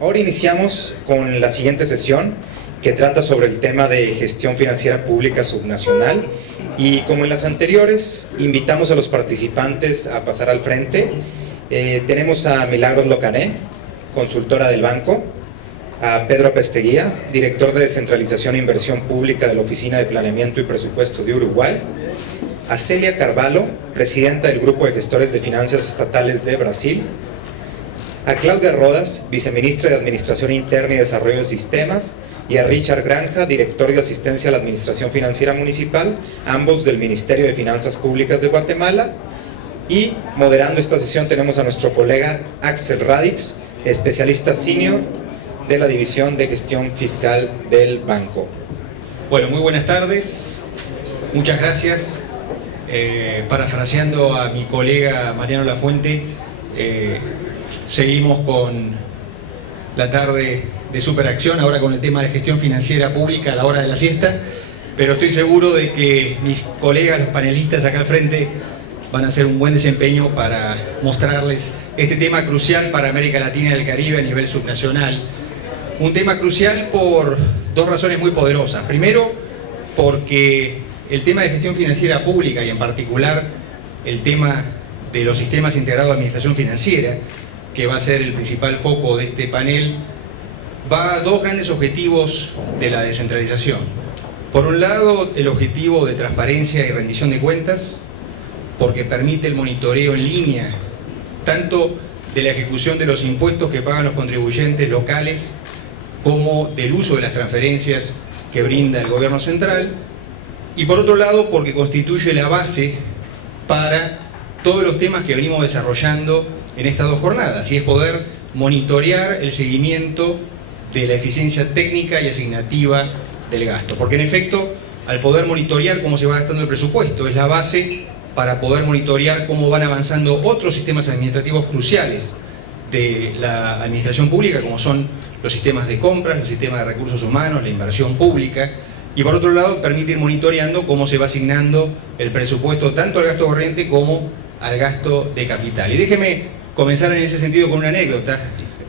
Ahora iniciamos con la siguiente sesión, que trata sobre el tema de gestión financiera pública subnacional. Y como en las anteriores, invitamos a los participantes a pasar al frente. Tenemos a Milagros Locané, consultora del banco, a Pedro Apesteguía, director de Descentralización e Inversión Pública de la Oficina de Planeamiento y Presupuesto de Uruguay, a Celia Carvalho, presidenta del Grupo de Gestores de Finanzas Estatales de Brasil, a Claudia Rodas, viceministra de Administración Interna y Desarrollo de Sistemas, y a Richard Granja, director de Asistencia a la Administración Financiera Municipal, ambos del Ministerio de Finanzas Públicas de Guatemala. Y moderando esta sesión tenemos a nuestro colega Axel Radix, especialista senior de la División de Gestión Fiscal del banco. Bueno, muy buenas tardes, muchas gracias. Parafraseando a mi colega Mariano Lafuente, seguimos con la tarde de superacción, ahora con el tema de gestión financiera pública a la hora de la siesta, pero estoy seguro de que mis colegas, los panelistas acá al frente, van a hacer un buen desempeño para mostrarles este tema crucial para América Latina y el Caribe a nivel subnacional. Un tema crucial por dos razones muy poderosas. Primero, porque el tema de gestión financiera pública y en particular el tema de los sistemas integrados de administración financiera, que va a ser el principal foco de este panel, va a dos grandes objetivos de la descentralización. Por un lado, el objetivo de transparencia y rendición de cuentas, porque permite el monitoreo en línea, tanto de la ejecución de los impuestos que pagan los contribuyentes locales, como del uso de las transferencias que brinda el gobierno central, y por otro lado, porque constituye la base para todos los temas que venimos desarrollando en estas dos jornadas, y es poder monitorear el seguimiento de la eficiencia técnica y asignativa del gasto. Porque en efecto, al poder monitorear cómo se va gastando el presupuesto, es la base para poder monitorear cómo van avanzando otros sistemas administrativos cruciales de la administración pública, como son los sistemas de compras, los sistemas de recursos humanos, la inversión pública, y por otro lado permite ir monitoreando cómo se va asignando el presupuesto tanto al gasto corriente como al gasto de capital. Y déjeme comenzar en ese sentido con una anécdota.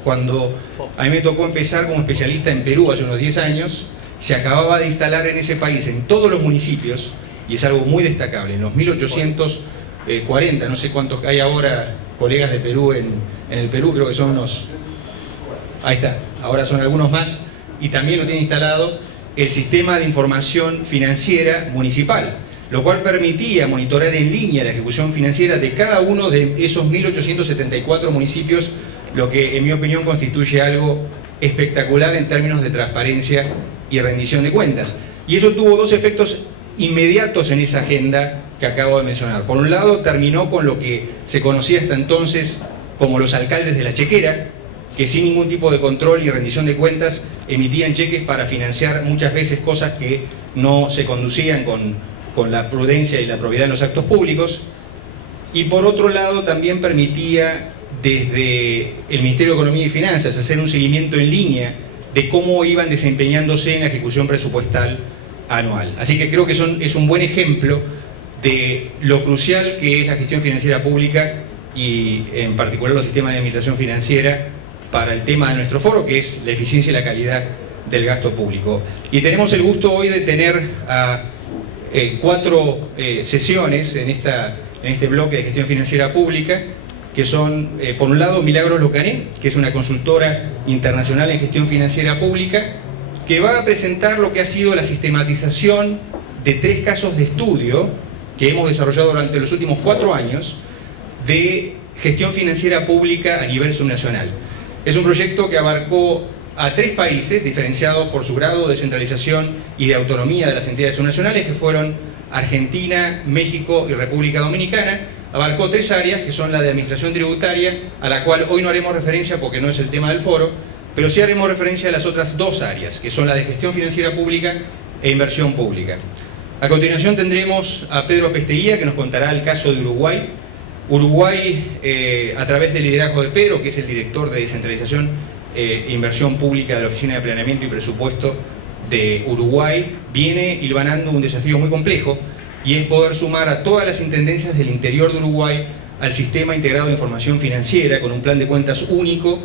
Cuando a mí me tocó empezar como especialista en Perú hace unos 10 años, se acababa de instalar en ese país, en todos los municipios, y es algo muy destacable, en los 1840, no sé cuántos hay ahora colegas de Perú en el Perú, creo que son unos, ahí está, ahora son algunos más, y también lo tiene instalado el sistema de información financiera municipal, lo cual permitía monitorear en línea la ejecución financiera de cada uno de esos 1874 municipios, lo que en mi opinión constituye algo espectacular en términos de transparencia y rendición de cuentas. Y eso tuvo dos efectos inmediatos en esa agenda que acabo de mencionar. Por un lado, terminó con lo que se conocía hasta entonces como los alcaldes de la chequera, que sin ningún tipo de control y rendición de cuentas emitían cheques para financiar muchas veces cosas que no se conducían con la prudencia y la probidad en los actos públicos. Y por otro lado, también permitía desde el Ministerio de Economía y Finanzas hacer un seguimiento en línea de cómo iban desempeñándose en la ejecución presupuestal anual. Así que creo que es un buen ejemplo de lo crucial que es la gestión financiera pública y en particular los sistemas de administración financiera para el tema de nuestro foro, que es la eficiencia y la calidad del gasto público. Y tenemos el gusto hoy de tener a cuatro sesiones en este bloque de gestión financiera pública, que son, por un lado, Milagros Locané, que es una consultora internacional en gestión financiera pública, que va a presentar lo que ha sido la sistematización de 3 casos de estudio que hemos desarrollado durante los últimos 4 años de gestión financiera pública a nivel subnacional. Es un proyecto que abarcó a 3 países, diferenciados por su grado de descentralización y de autonomía de las entidades subnacionales, que fueron Argentina, México y República Dominicana. Abarcó 3 áreas, que son la de administración tributaria, a la cual hoy no haremos referencia porque no es el tema del foro, pero sí haremos referencia a las otras 2 áreas, que son la de gestión financiera pública e inversión pública. A continuación tendremos a Pedro Apesteguía, que nos contará el caso de Uruguay. Uruguay, a través del liderazgo de Pedro, que es el director de descentralización e inversión pública de la Oficina de Planeamiento y Presupuesto de Uruguay, viene hilvanando un desafío muy complejo, y es poder sumar a todas las intendencias del interior de Uruguay al Sistema Integrado de Información Financiera, con un plan de cuentas único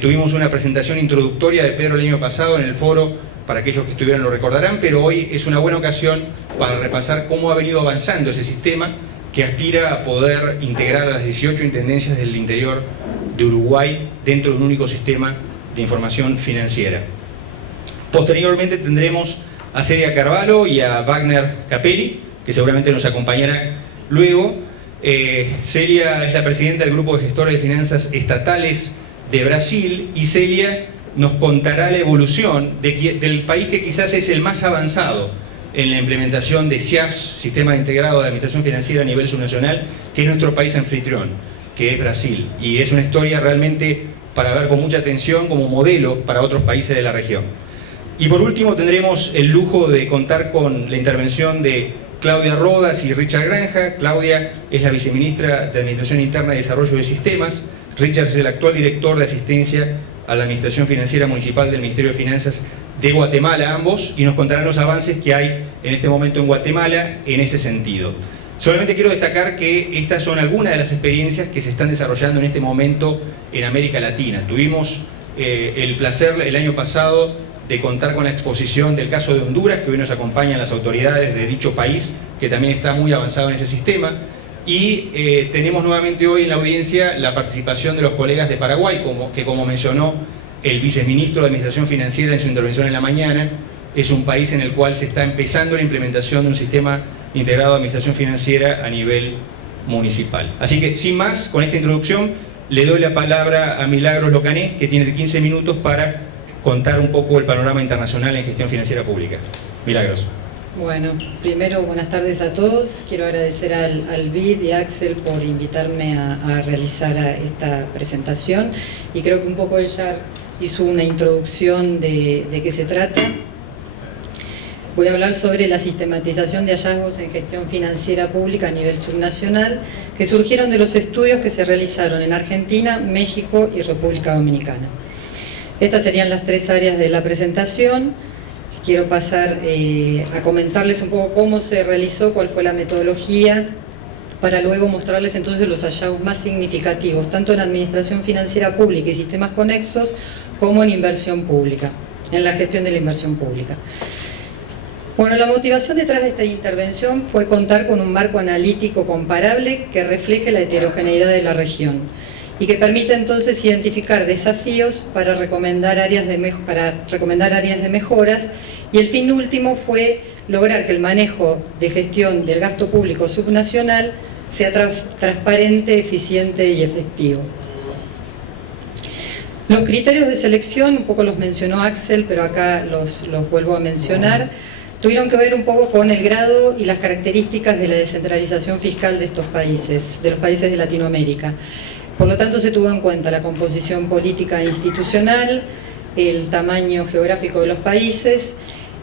Tuvimos una presentación introductoria de Pedro el año pasado en el foro, para aquellos que estuvieron lo recordarán, pero hoy es una buena ocasión para repasar cómo ha venido avanzando ese sistema que aspira a poder integrar a las 18 intendencias del interior de Uruguay dentro de un único sistema de información financiera. Posteriormente tendremos a Celia Carvalho y a Wagner Capelli, que seguramente nos acompañará luego. Celia es la presidenta del Grupo de Gestores de Finanzas Estatales de Brasil, y Celia nos contará la evolución del país que quizás es el más avanzado en la implementación de SIAFs, Sistema Integrado de Administración Financiera a nivel subnacional, que es nuestro país anfitrión, que es Brasil. Y es una historia realmente para ver con mucha atención como modelo para otros países de la región. Y por último tendremos el lujo de contar con la intervención de Claudia Rodas y Richard Granja. Claudia es la viceministra de Administración Interna y Desarrollo de Sistemas. Richard es el actual director de asistencia a la Administración Financiera Municipal del Ministerio de Finanzas de Guatemala, ambos, y nos contarán los avances que hay en este momento en Guatemala en ese sentido. Solamente quiero destacar que estas son algunas de las experiencias que se están desarrollando en este momento en América Latina. Tuvimos el placer el año pasado de contar con la exposición del caso de Honduras, que hoy nos acompañan las autoridades de dicho país, que también está muy avanzado en ese sistema. Y tenemos nuevamente hoy en la audiencia la participación de los colegas de Paraguay, que como mencionó el viceministro de Administración Financiera en su intervención en la mañana, es un país en el cual se está empezando la implementación de un sistema integrado de administración financiera a nivel municipal. Así que, sin más, con esta introducción, le doy la palabra a Milagros Locané, que tiene 15 minutos para contar un poco el panorama internacional en gestión financiera pública. Milagros. Bueno, primero buenas tardes a todos. Quiero agradecer al BID y a Axel por invitarme a realizar esta presentación, y creo que un poco él ya hizo una introducción de qué se trata. Voy a hablar sobre la sistematización de hallazgos en gestión financiera pública a nivel subnacional que surgieron de los estudios que se realizaron en Argentina, México y República Dominicana. Estas serían las tres áreas de la presentación. Quiero pasar a comentarles un poco cómo se realizó, cuál fue la metodología, para luego mostrarles entonces los hallazgos más significativos, tanto en administración financiera pública y sistemas conexos, como en inversión pública, en la gestión de la inversión pública. Bueno, la motivación detrás de esta intervención fue contar con un marco analítico comparable que refleje la heterogeneidad de la región y que permita entonces identificar desafíos para recomendar áreas de mejoras, y el fin último fue lograr que el manejo de gestión del gasto público subnacional sea transparente, eficiente y efectivo. Los criterios de selección, un poco los mencionó Axel, pero acá los vuelvo a mencionar, tuvieron que ver un poco con el grado y las características de la descentralización fiscal de estos países, de los países de Latinoamérica. Por lo tanto, se tuvo en cuenta la composición política e institucional, el tamaño geográfico de los países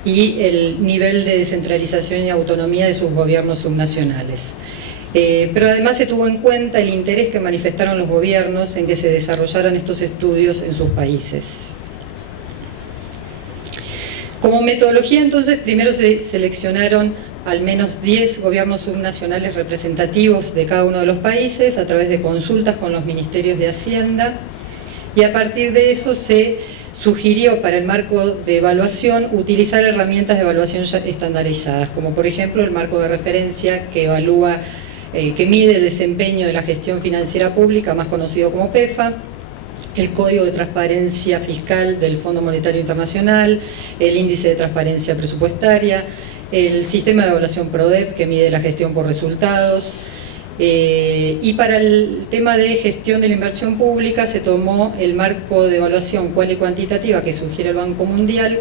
y el nivel de descentralización y autonomía de sus gobiernos subnacionales. Pero además se tuvo en cuenta el interés que manifestaron los gobiernos en que se desarrollaran estos estudios en sus países. Como metodología, entonces, primero se seleccionaron al menos 10 gobiernos subnacionales representativos de cada uno de los países a través de consultas con los ministerios de Hacienda, y a partir de eso se sugirió para el marco de evaluación utilizar herramientas de evaluación ya estandarizadas, como por ejemplo el marco de referencia que evalúa, que mide el desempeño de la gestión financiera pública, más conocido como PEFA, el Código de Transparencia Fiscal del Fondo Monetario Internacional, el Índice de Transparencia Presupuestaria, el Sistema de Evaluación PRODEP, que mide la gestión por resultados, y para el tema de gestión de la inversión pública se tomó el marco de evaluación cual y cuantitativa que sugiere el Banco Mundial,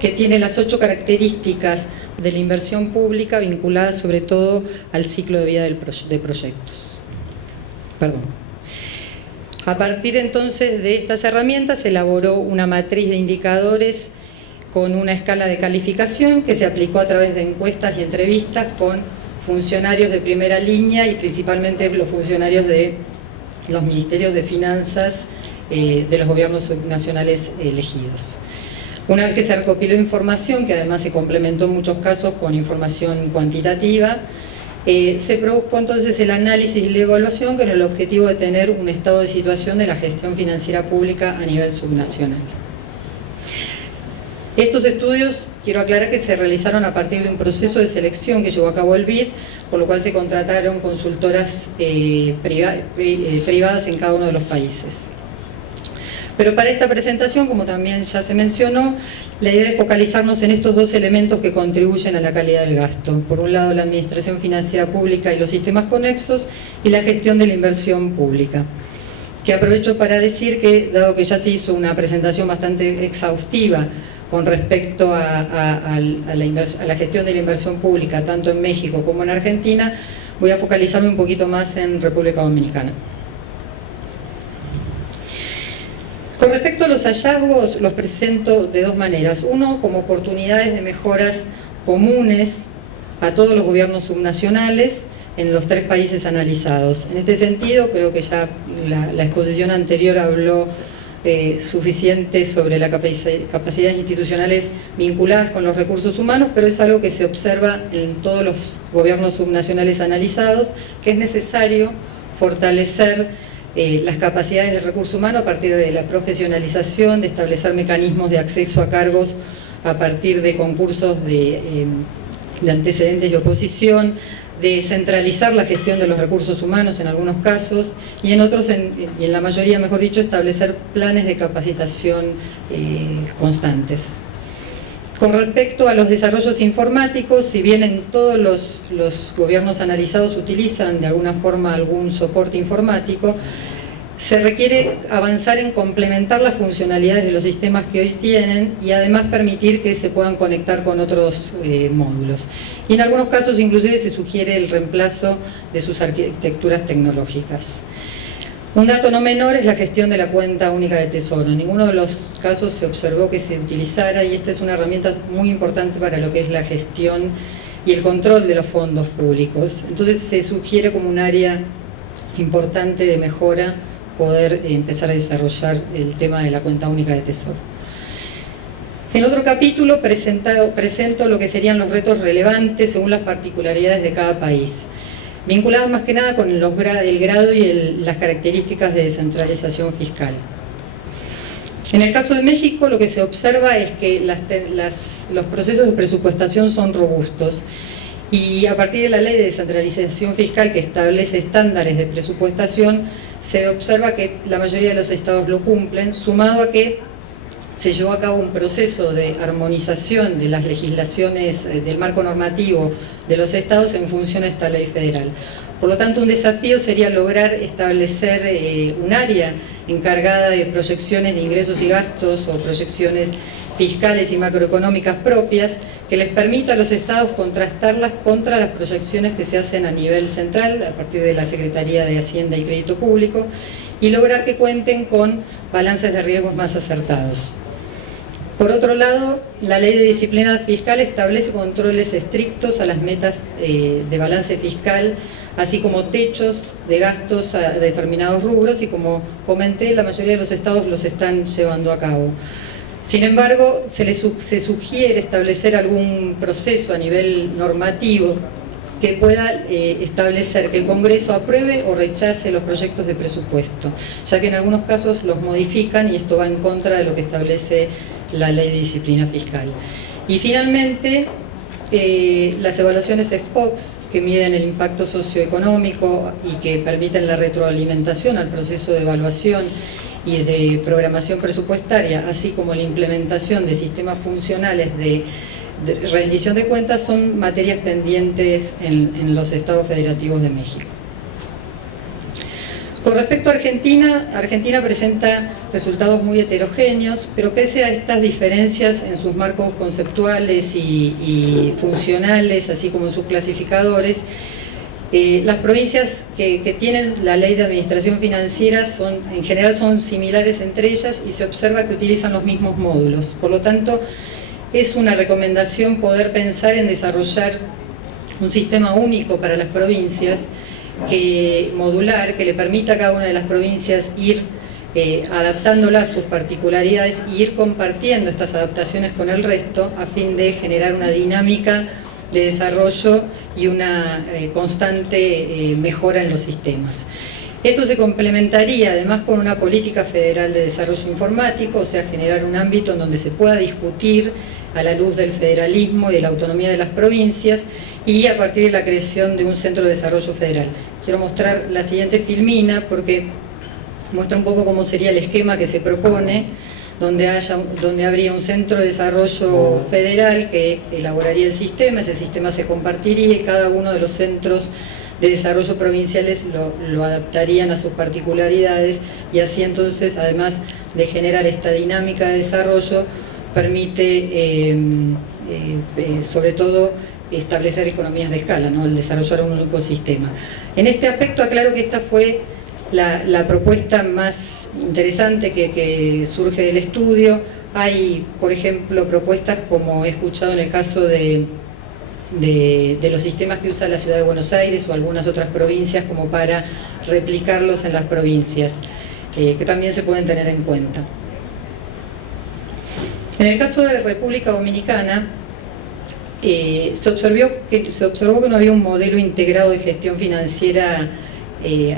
que tiene las 8 características de la inversión pública vinculadas sobre todo al ciclo de vida de proyectos. A partir entonces de estas herramientas se elaboró una matriz de indicadores con una escala de calificación que se aplicó a través de encuestas y entrevistas con funcionarios de primera línea y principalmente los funcionarios de los ministerios de finanzas de los gobiernos subnacionales elegidos. Una vez que se recopiló información, que además se complementó en muchos casos con información cuantitativa, Se produjo entonces el análisis y la evaluación con el objetivo de tener un estado de situación de la gestión financiera pública a nivel subnacional. Estos estudios, quiero aclarar que se realizaron a partir de un proceso de selección que llevó a cabo el BID, por lo cual se contrataron consultoras privadas en cada uno de los países. Pero para esta presentación, como también ya se mencionó, la idea es focalizarnos en estos dos elementos que contribuyen a la calidad del gasto. Por un lado, la administración financiera pública y los sistemas conexos, y la gestión de la inversión pública. Que aprovecho para decir que, dado que ya se hizo una presentación bastante exhaustiva con respecto a la gestión de la inversión pública, tanto en México como en Argentina, voy a focalizarme un poquito más en República Dominicana. Con respecto a los hallazgos, los presento de dos maneras. Uno, como oportunidades de mejoras comunes a todos los gobiernos subnacionales en los 3 países analizados. En este sentido, creo que ya la exposición anterior habló suficiente sobre las capacidades institucionales vinculadas con los recursos humanos, pero es algo que se observa en todos los gobiernos subnacionales analizados, que es necesario fortalecer las capacidades de recurso humano a partir de la profesionalización, de establecer mecanismos de acceso a cargos a partir de concursos de antecedentes de oposición, de centralizar la gestión de los recursos humanos en algunos casos, y en otros, y en la mayoría, mejor dicho, establecer planes de capacitación constantes. Con respecto a los desarrollos informáticos, si bien en todos los gobiernos analizados utilizan de alguna forma algún soporte informático, se requiere avanzar en complementar las funcionalidades de los sistemas que hoy tienen y además permitir que se puedan conectar con otros módulos. Y en algunos casos inclusive se sugiere el reemplazo de sus arquitecturas tecnológicas. Un dato no menor es la gestión de la cuenta única de tesoro. En ninguno de los casos se observó que se utilizara, y esta es una herramienta muy importante para lo que es la gestión y el control de los fondos públicos. Entonces se sugiere como un área importante de mejora poder empezar a desarrollar el tema de la cuenta única de tesoro. En otro capítulo presento lo que serían los retos relevantes según las particularidades de cada país, vinculados más que nada con el grado y las características de descentralización fiscal. En el caso de México, lo que se observa es que los procesos de presupuestación son robustos, y a partir de la ley de descentralización fiscal que establece estándares de presupuestación, se observa que la mayoría de los estados lo cumplen, sumado a que se llevó a cabo un proceso de armonización de las legislaciones del marco normativo de los estados en función a esta ley federal. Por lo tanto, un desafío sería lograr establecer un área encargada de proyecciones de ingresos y gastos o proyecciones fiscales y macroeconómicas propias que les permita a los estados contrastarlas contra las proyecciones que se hacen a nivel central a partir de la Secretaría de Hacienda y Crédito Público, y lograr que cuenten con balances de riesgos más acertados. Por otro lado, la Ley de Disciplina Fiscal establece controles estrictos a las metas de balance fiscal, así como techos de gastos a determinados rubros, y como comenté, la mayoría de los estados los están llevando a cabo. Sin embargo, se sugiere establecer algún proceso a nivel normativo que pueda establecer que el Congreso apruebe o rechace los proyectos de presupuesto, ya que en algunos casos los modifican y esto va en contra de lo que establece la Ley de Disciplina Fiscal. Y finalmente, las evaluaciones SPOX, que miden el impacto socioeconómico y que permiten la retroalimentación al proceso de evaluación y de programación presupuestaria, así como la implementación de sistemas funcionales de rendición de cuentas, son materias pendientes en los estados federativos de México. Con respecto a Argentina, Argentina presenta resultados muy heterogéneos, pero pese a estas diferencias en sus marcos conceptuales y funcionales, así como en sus clasificadores, las provincias que tienen la ley de administración financiera en general son similares entre ellas, y se observa que utilizan los mismos módulos. Por lo tanto, es una recomendación poder pensar en desarrollar un sistema único para las provincias, modular, que le permita a cada una de las provincias ir adaptándola a sus particularidades y ir compartiendo estas adaptaciones con el resto, a fin de generar una dinámica de desarrollo y una constante mejora en los sistemas. Esto se complementaría además con una política federal de desarrollo informático, o sea, generar un ámbito en donde se pueda discutir a la luz del federalismo y de la autonomía de las provincias, y a partir de la creación de un centro de desarrollo federal. Quiero mostrar la siguiente filmina porque muestra un poco cómo sería el esquema que se propone, donde habría un centro de desarrollo federal que elaboraría el sistema, ese sistema se compartiría y cada uno de los centros de desarrollo provinciales lo adaptarían a sus particularidades, y así entonces, además de generar esta dinámica de desarrollo, permite sobre todo establecer economías de escala, ¿no? El desarrollar un ecosistema. En este aspecto aclaro que esta fue la propuesta más interesante que surge del estudio. Hay, por ejemplo, propuestas como he escuchado en el caso de los sistemas que usa la Ciudad de Buenos Aires o algunas otras provincias, como para replicarlos en las provincias, que también se pueden tener en cuenta. En el caso de la República Dominicana, se observó que no había un modelo integrado de gestión financiera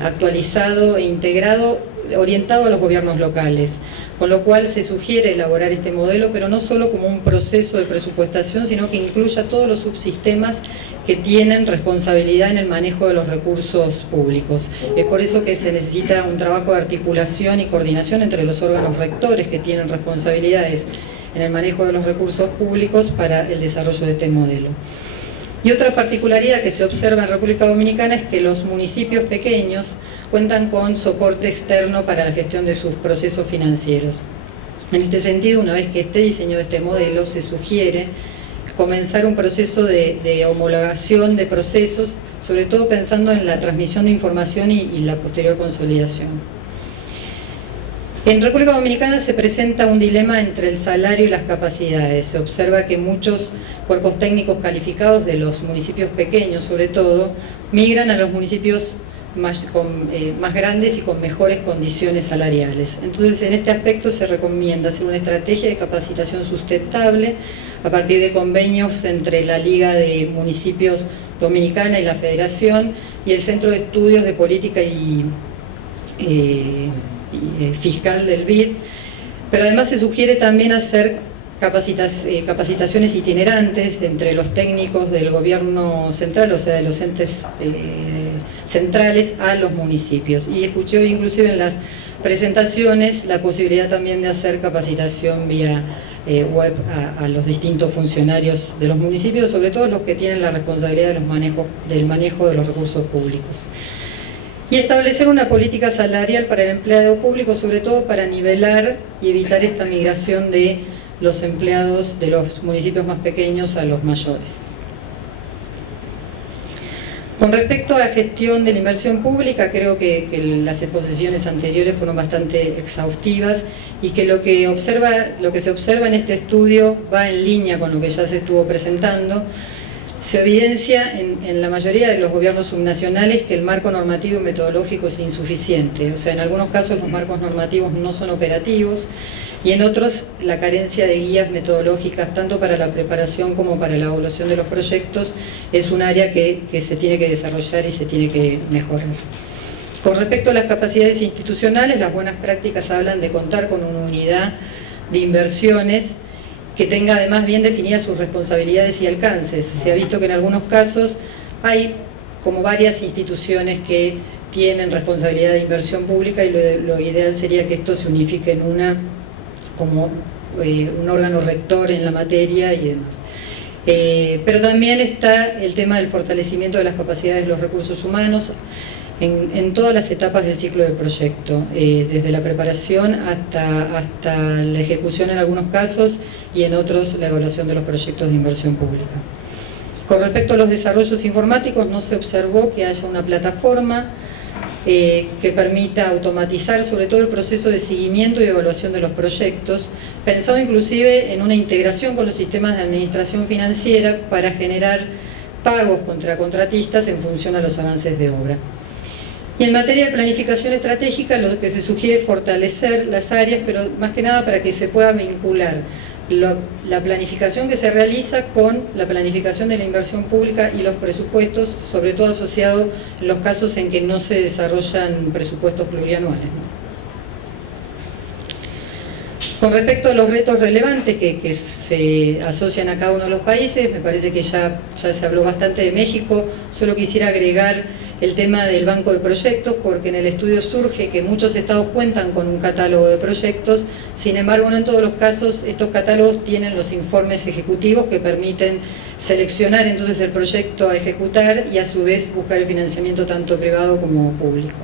actualizado e integrado, orientado a los gobiernos locales, con lo cual se sugiere elaborar este modelo, pero no solo como un proceso de presupuestación, sino que incluya todos los subsistemas que tienen responsabilidad en el manejo de los recursos públicos. Es por eso que se necesita un trabajo de articulación y coordinación entre los órganos rectores que tienen responsabilidades en el manejo de los recursos públicos para el desarrollo de este modelo. Y otra particularidad que se observa en República Dominicana es que los municipios pequeños cuentan con soporte externo para la gestión de sus procesos financieros. En este sentido, una vez que esté diseñado este modelo, se sugiere comenzar un proceso de homologación de procesos, sobre todo pensando en la transmisión de información y la posterior consolidación. En República Dominicana se presenta un dilema entre el salario y las capacidades. Se observa que muchos cuerpos técnicos calificados de los municipios pequeños, sobre todo, migran a los municipios más grandes y con mejores condiciones salariales. Entonces, en este aspecto se recomienda hacer una estrategia de capacitación sustentable a partir de convenios entre la Liga de Municipios Dominicana y la Federación y el Centro de Estudios de Política y Fiscal del BID, pero además se sugiere también hacer capacitaciones itinerantes entre los técnicos del gobierno central, o sea, de los entes centrales a los municipios. Y escuché hoy inclusive en las presentaciones la posibilidad también de hacer capacitación vía web a los distintos funcionarios de los municipios, sobre todo los que tienen la responsabilidad del manejo de los recursos públicos. Y establecer una política salarial para el empleado público, sobre todo para nivelar y evitar esta migración de los empleados de los municipios más pequeños a los mayores. Con respecto a la gestión de la inversión pública, creo que las exposiciones anteriores fueron bastante exhaustivas y que lo que se observa en este estudio va en línea con lo que ya se estuvo presentando. Se evidencia en la mayoría de los gobiernos subnacionales que el marco normativo y metodológico es insuficiente. O sea, en algunos casos los marcos normativos no son operativos y en otros la carencia de guías metodológicas tanto para la preparación como para la evaluación de los proyectos es un área que se tiene que desarrollar y se tiene que mejorar. Con respecto a las capacidades institucionales, las buenas prácticas hablan de contar con una unidad de inversiones que tenga además bien definidas sus responsabilidades y alcances. Se ha visto que en algunos casos hay como varias instituciones que tienen responsabilidad de inversión pública y lo ideal sería que esto se unifique en como un órgano rector en la materia y demás. Pero también está el tema del fortalecimiento de las capacidades de los recursos humanos en todas las etapas del ciclo del proyecto, desde la preparación hasta la ejecución en algunos casos y en otros la evaluación de los proyectos de inversión pública. Con respecto a los desarrollos informáticos, no se observó que haya una plataforma que permita automatizar sobre todo el proceso de seguimiento y evaluación de los proyectos, pensado inclusive en una integración con los sistemas de administración financiera para generar pagos contra contratistas en función a los avances de obra. Y en materia de planificación estratégica, lo que se sugiere es fortalecer las áreas, pero más que nada para que se pueda vincular la planificación que se realiza con la planificación de la inversión pública y los presupuestos, sobre todo asociado en los casos en que no se desarrollan presupuestos plurianuales, ¿no? Con respecto a los retos relevantes que se asocian a cada uno de los países, me parece que ya se habló bastante de México. Solo quisiera agregar el tema del banco de proyectos, porque en el estudio surge que muchos estados cuentan con un catálogo de proyectos, sin embargo no en todos los casos estos catálogos tienen los informes ejecutivos que permiten seleccionar entonces el proyecto a ejecutar y a su vez buscar el financiamiento tanto privado como público.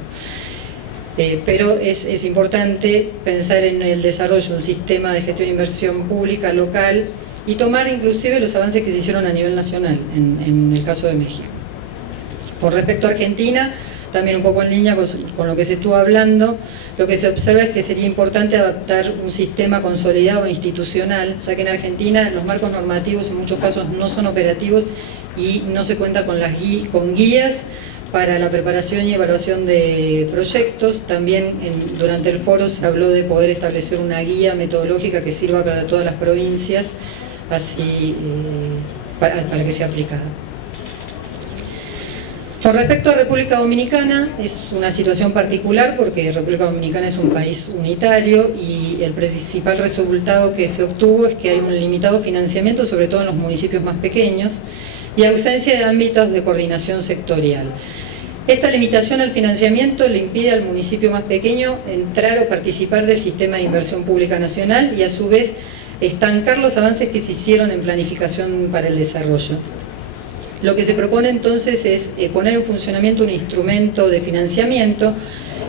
Pero es importante pensar en el desarrollo de un sistema de gestión e inversión pública local y tomar inclusive los avances que se hicieron a nivel nacional, en el caso de México. Con respecto a Argentina, también un poco en línea con lo que se estuvo hablando, lo que se observa es que sería importante adaptar un sistema consolidado e institucional, ya que en Argentina los marcos normativos en muchos casos no son operativos y no se cuenta con guías para la preparación y evaluación de proyectos. También durante el foro se habló de poder establecer una guía metodológica que sirva para todas las provincias, así para que sea aplicada. Con respecto a República Dominicana, es una situación particular porque República Dominicana es un país unitario y el principal resultado que se obtuvo es que hay un limitado financiamiento, sobre todo en los municipios más pequeños, y ausencia de ámbitos de coordinación sectorial. Esta limitación al financiamiento le impide al municipio más pequeño entrar o participar del sistema de inversión pública nacional y a su vez estancar los avances que se hicieron en planificación para el desarrollo. Lo que se propone entonces es poner en funcionamiento un instrumento de financiamiento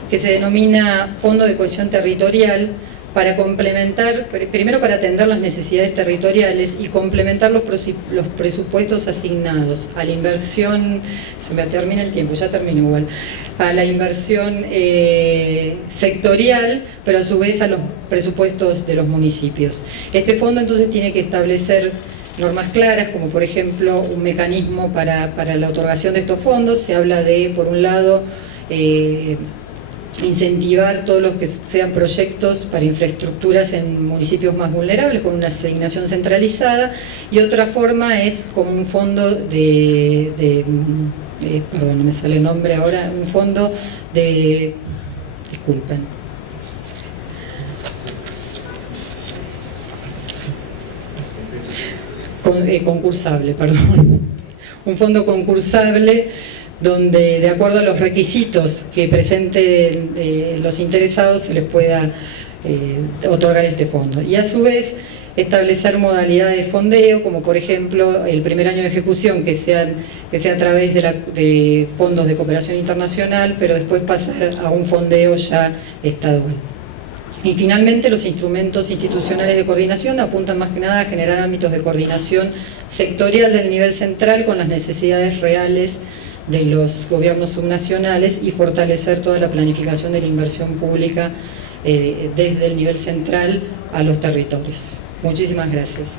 que se denomina Fondo de Cohesión Territorial, para complementar, primero para atender las necesidades territoriales y complementar los presupuestos asignados a la inversión, se me termina el tiempo, ya termino igual, a la inversión sectorial, pero a su vez a los presupuestos de los municipios. Este fondo entonces tiene que establecer normas claras, como por ejemplo un mecanismo para la otorgación de estos fondos. Se habla de, por un lado, incentivar todos los que sean proyectos para infraestructuras en municipios más vulnerables con una asignación centralizada, y otra forma es como un fondo perdón, no me sale el nombre ahora, un fondo de, disculpen, concursable, perdón, un fondo concursable donde de acuerdo a los requisitos que presenten los interesados se les pueda otorgar este fondo. Y a su vez establecer modalidades de fondeo, como por ejemplo el primer año de ejecución que sea a través de fondos de cooperación internacional, pero después pasar a un fondeo ya estadual. Y finalmente los instrumentos institucionales de coordinación apuntan más que nada a generar ámbitos de coordinación sectorial del nivel central con las necesidades reales de los gobiernos subnacionales y fortalecer toda la planificación de la inversión pública desde el nivel central a los territorios. Muchísimas gracias.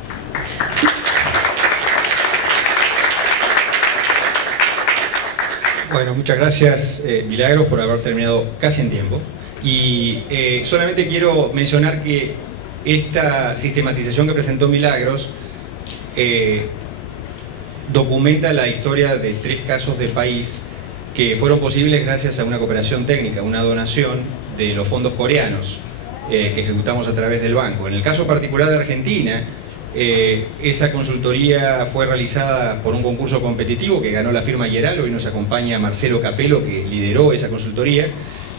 Bueno, muchas gracias Milagros por haber terminado casi en tiempo. Y solamente quiero mencionar que esta sistematización que presentó Milagros documenta la historia de 3 casos de país que fueron posibles gracias a una cooperación técnica, una donación de los fondos coreanos que ejecutamos a través del banco. En el caso particular de Argentina, esa consultoría fue realizada por un concurso competitivo que ganó la firma Yeral. Hoy nos acompaña Marcelo Capello, que lideró esa consultoría,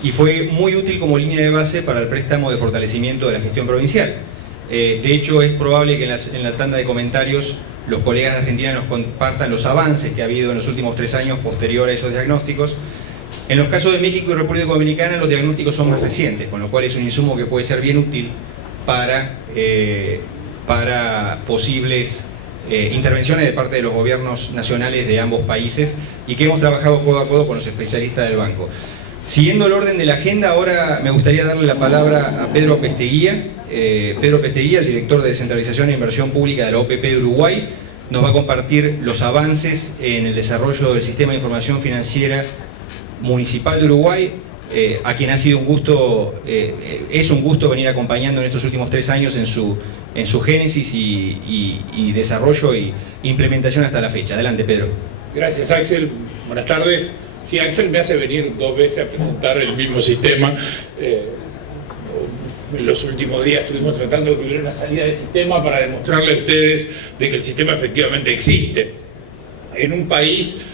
y fue muy útil como línea de base para el préstamo de fortalecimiento de la gestión provincial. De hecho, es probable que en la tanda de comentarios los colegas de Argentina nos compartan los avances que ha habido en los últimos 3 años posterior a esos diagnósticos. En los casos de México y República Dominicana los diagnósticos son más recientes, con lo cual es un insumo que puede ser bien útil para posibles intervenciones de parte de los gobiernos nacionales de ambos países, y que hemos trabajado codo a codo con los especialistas del banco. Siguiendo el orden de la agenda, ahora me gustaría darle la palabra a Pedro Pesteguía. Pedro Pesteguía, el director de Descentralización e Inversión Pública de la OPP de Uruguay, nos va a compartir los avances en el desarrollo del Sistema de Información Financiera Municipal de Uruguay a quien ha sido un gusto, es un gusto venir acompañando en estos últimos 3 años en su génesis y desarrollo y implementación hasta la fecha. Adelante, Pedro. Gracias, Axel. Buenas tardes. Sí, Axel me hace venir 2 veces a presentar el mismo sistema. En los últimos días estuvimos tratando de que hubiera una salida de sistema para demostrarle a ustedes de que el sistema efectivamente existe. En un país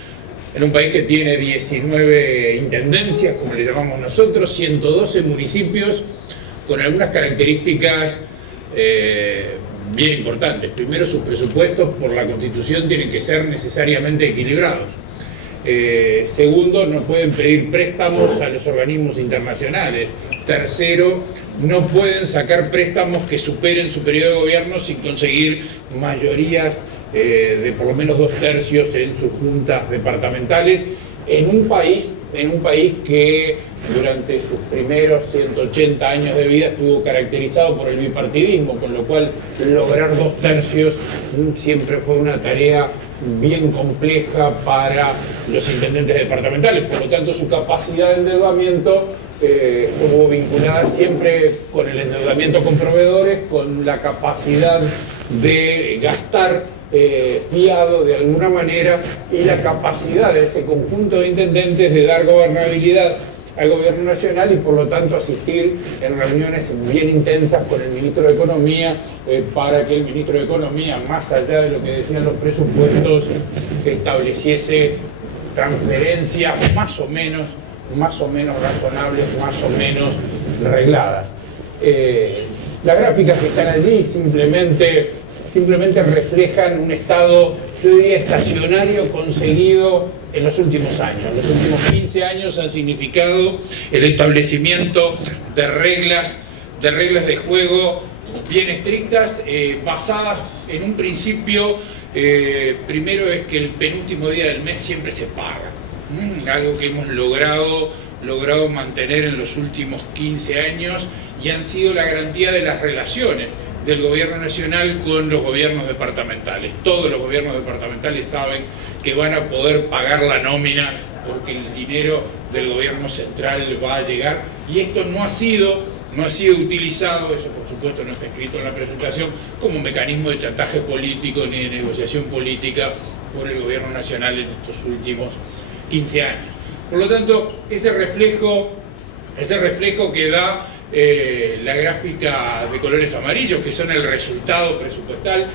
que tiene 19 intendencias, como le llamamos nosotros, 112 municipios, con algunas características bien importantes. Primero, sus presupuestos por la Constitución tienen que ser necesariamente equilibrados. Segundo, no pueden pedir préstamos a los organismos internacionales. Tercero, no pueden sacar préstamos que superen su periodo de gobierno sin conseguir mayorías de por lo menos 2/3 en sus juntas departamentales, en un país que durante sus primeros 180 años de vida estuvo caracterizado por el bipartidismo, con lo cual lograr 2/3 siempre fue una tarea bien compleja para los intendentes departamentales. Por lo tanto, su capacidad de endeudamiento estuvo vinculada siempre con el endeudamiento con proveedores, con la capacidad de gastar fiado de alguna manera, y la capacidad de ese conjunto de intendentes de dar gobernabilidad al gobierno nacional y por lo tanto asistir en reuniones bien intensas con el ministro de Economía para que el ministro de Economía, más allá de lo que decían los presupuestos, estableciese transferencias más o menos razonables, más o menos regladas. Las gráficas que están allí simplemente reflejan un estado, yo diría, estacionario conseguido en los últimos años. Los últimos 15 años han significado el establecimiento de reglas de juego bien estrictas, basadas en un principio. Primero es que el penúltimo día del mes siempre se paga. Algo que hemos logrado mantener en los últimos 15 años y han sido la garantía de las relaciones del gobierno nacional con los gobiernos departamentales. Todos los gobiernos departamentales saben que van a poder pagar la nómina porque el dinero del gobierno central va a llegar, y esto no ha sido utilizado, eso por supuesto no está escrito en la presentación, como mecanismo de chantaje político ni de negociación política por el gobierno nacional en estos últimos 15 años. Por lo tanto, ese reflejo que da la gráfica de colores amarillos, que son el resultado presupuestal,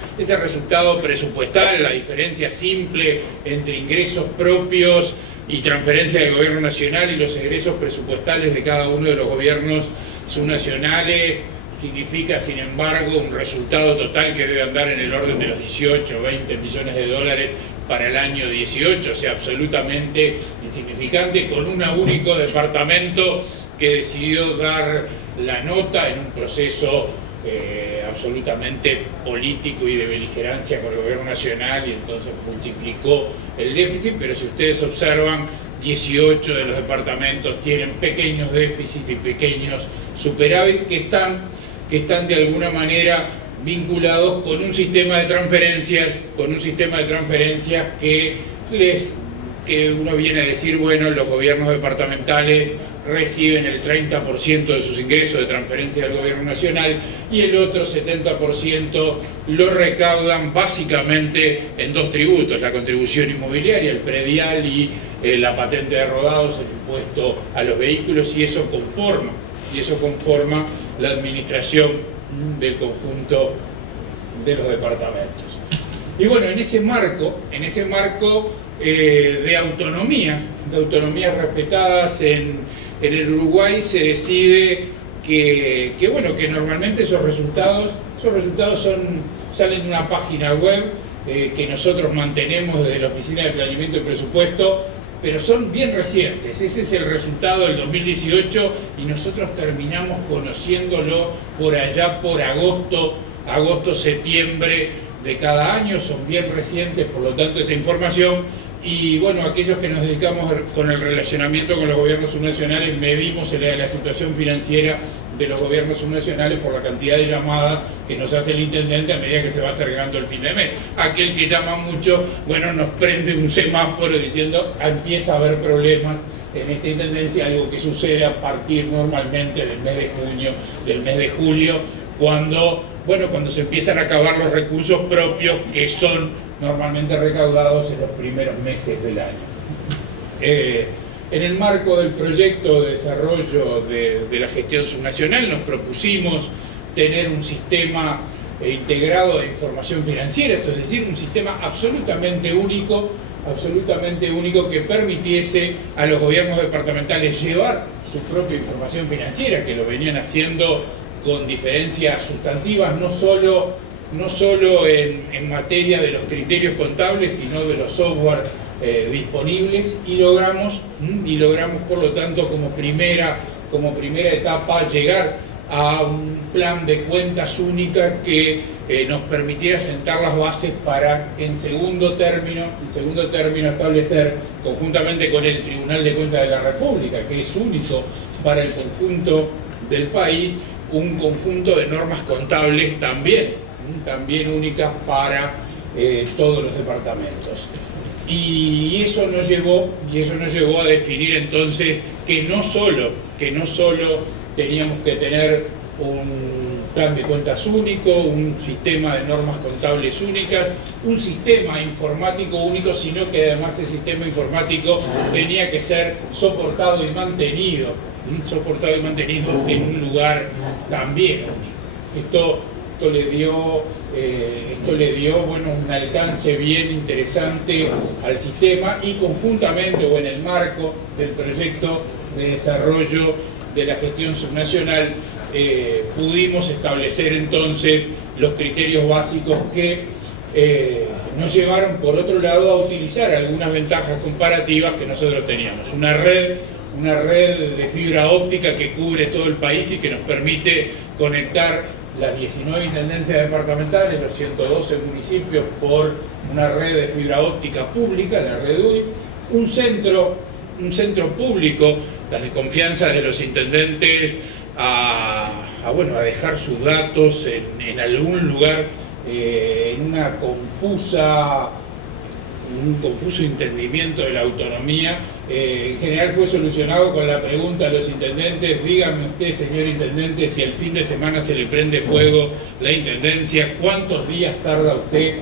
la diferencia simple entre ingresos propios y transferencia del gobierno nacional y los egresos presupuestales de cada uno de los gobiernos subnacionales, significa, sin embargo, un resultado total que debe andar en el orden de los 18 o 20 millones de dólares para el año 18, o sea, absolutamente insignificante, con un único departamento que decidió dar la nota en un proceso absolutamente político y de beligerancia con el gobierno nacional, y entonces multiplicó el déficit. Pero si ustedes observan, 18 de los departamentos tienen pequeños déficits y pequeños superávit que están de alguna manera vinculados con un sistema de transferencias, que uno viene a decir, bueno, los gobiernos departamentales reciben el 30% de sus ingresos de transferencia del gobierno nacional y el otro 70% lo recaudan básicamente en 2 tributos, la contribución inmobiliaria, el predial, y la patente de rodados, el impuesto a los vehículos, y eso conforma la administración del conjunto de los departamentos. Y bueno, en ese marco de autonomías respetadas en el Uruguay, se decide que normalmente esos resultados salen de una página web que nosotros mantenemos desde la Oficina de Planeamiento y Presupuesto, pero son bien recientes. Ese es el resultado del 2018 y nosotros terminamos conociéndolo por allá por agosto, septiembre de cada año. Son bien recientes, por lo tanto, esa información. Y bueno, aquellos que nos dedicamos con el relacionamiento con los gobiernos subnacionales, medimos la situación financiera de los gobiernos subnacionales por la cantidad de llamadas que nos hace el intendente a medida que se va acercando el fin de mes. Aquel que llama mucho, bueno, nos prende un semáforo diciendo empieza a haber problemas en esta intendencia, algo que sucede a partir normalmente del mes de junio, del mes de julio, cuando se empiezan a acabar los recursos propios que son normalmente recaudados en los primeros meses del año. En el marco del proyecto de desarrollo de la gestión subnacional nos propusimos tener un sistema integrado de información financiera, esto es decir, un sistema absolutamente único que permitiese a los gobiernos departamentales llevar su propia información financiera, que lo venían haciendo con diferencias sustantivas, no solo en materia de los criterios contables, sino de los software disponibles, y logramos por lo tanto como primera etapa llegar a un plan de cuentas únicas que nos permitiera sentar las bases para en segundo término establecer conjuntamente con el Tribunal de Cuentas de la República, que es único para el conjunto del país, un conjunto de normas contables también únicas para todos los departamentos. Y eso nos llevó a definir entonces que no solo teníamos que tener un plan de cuentas único, un sistema de normas contables únicas, un sistema informático único, sino que además ese sistema informático tenía que ser soportado y mantenido en un lugar también único. Esto le dio un alcance bien interesante al sistema, y conjuntamente o en el marco del proyecto de desarrollo de la gestión subnacional pudimos establecer entonces los criterios básicos que nos llevaron por otro lado a utilizar algunas ventajas comparativas que nosotros teníamos. Una red de fibra óptica que cubre todo el país y que nos permite conectar las 19 intendencias departamentales, los 112 municipios por una red de fibra óptica pública, la red UI, un centro público, las desconfianzas de los intendentes a dejar sus datos en algún lugar, en un confuso entendimiento de la autonomía, en general fue solucionado con la pregunta a los intendentes: dígame usted, señor intendente, si el fin de semana se le prende fuego la intendencia, ¿cuántos días tarda usted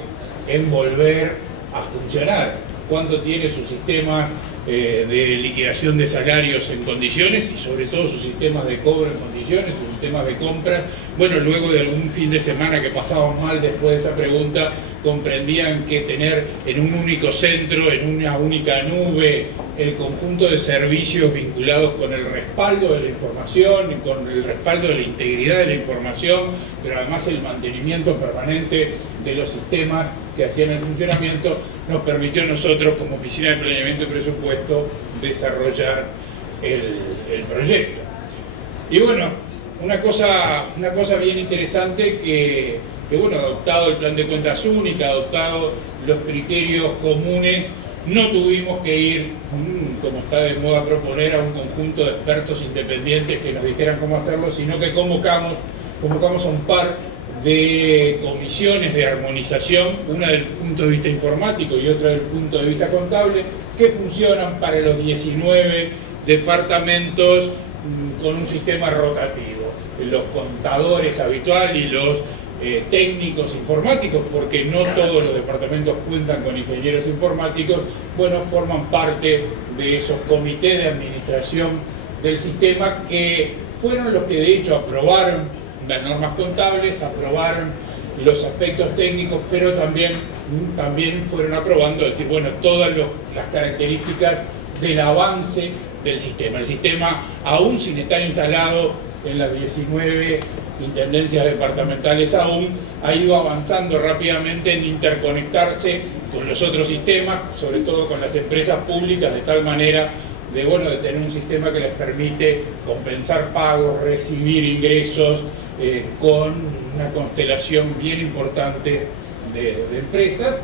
en volver a funcionar? ¿Cuánto tiene sus sistemas de liquidación de salarios en condiciones, y sobre todo sus sistemas de cobro en condiciones, sus sistemas de compras? Bueno, luego de algún fin de semana que pasaban mal después de esa pregunta, comprendían que tener en un único centro, en una única nube, el conjunto de servicios vinculados con el respaldo de la información y con el respaldo de la integridad de la información, pero además el mantenimiento permanente de los sistemas que hacían el funcionamiento, nos permitió a nosotros, como Oficina de Planeamiento y Presupuesto, desarrollar el proyecto. Y bueno, una cosa bien interesante que adoptado el plan de cuentas única, adoptado los criterios comunes, no tuvimos que ir, como está de moda proponer, a un conjunto de expertos independientes que nos dijeran cómo hacerlo, sino que convocamos a un par de comisiones de armonización, una del punto de vista informático y otra del punto de vista contable, que funcionan para los 19 departamentos con un sistema rotativo. Los contadores habituales y los técnicos informáticos, porque no todos los departamentos cuentan con ingenieros informáticos, forman parte de esos comités de administración del sistema, que fueron los que de hecho aprobaron las normas contables, aprobaron los aspectos técnicos, pero también fueron aprobando, todas las características del avance del sistema. El sistema, aún sin estar instalado en las 19 intendencias departamentales ha ido avanzando rápidamente en interconectarse con los otros sistemas, sobre todo con las empresas públicas, de tal manera de tener un sistema que les permite compensar pagos, recibir ingresos, con una constelación bien importante de empresas.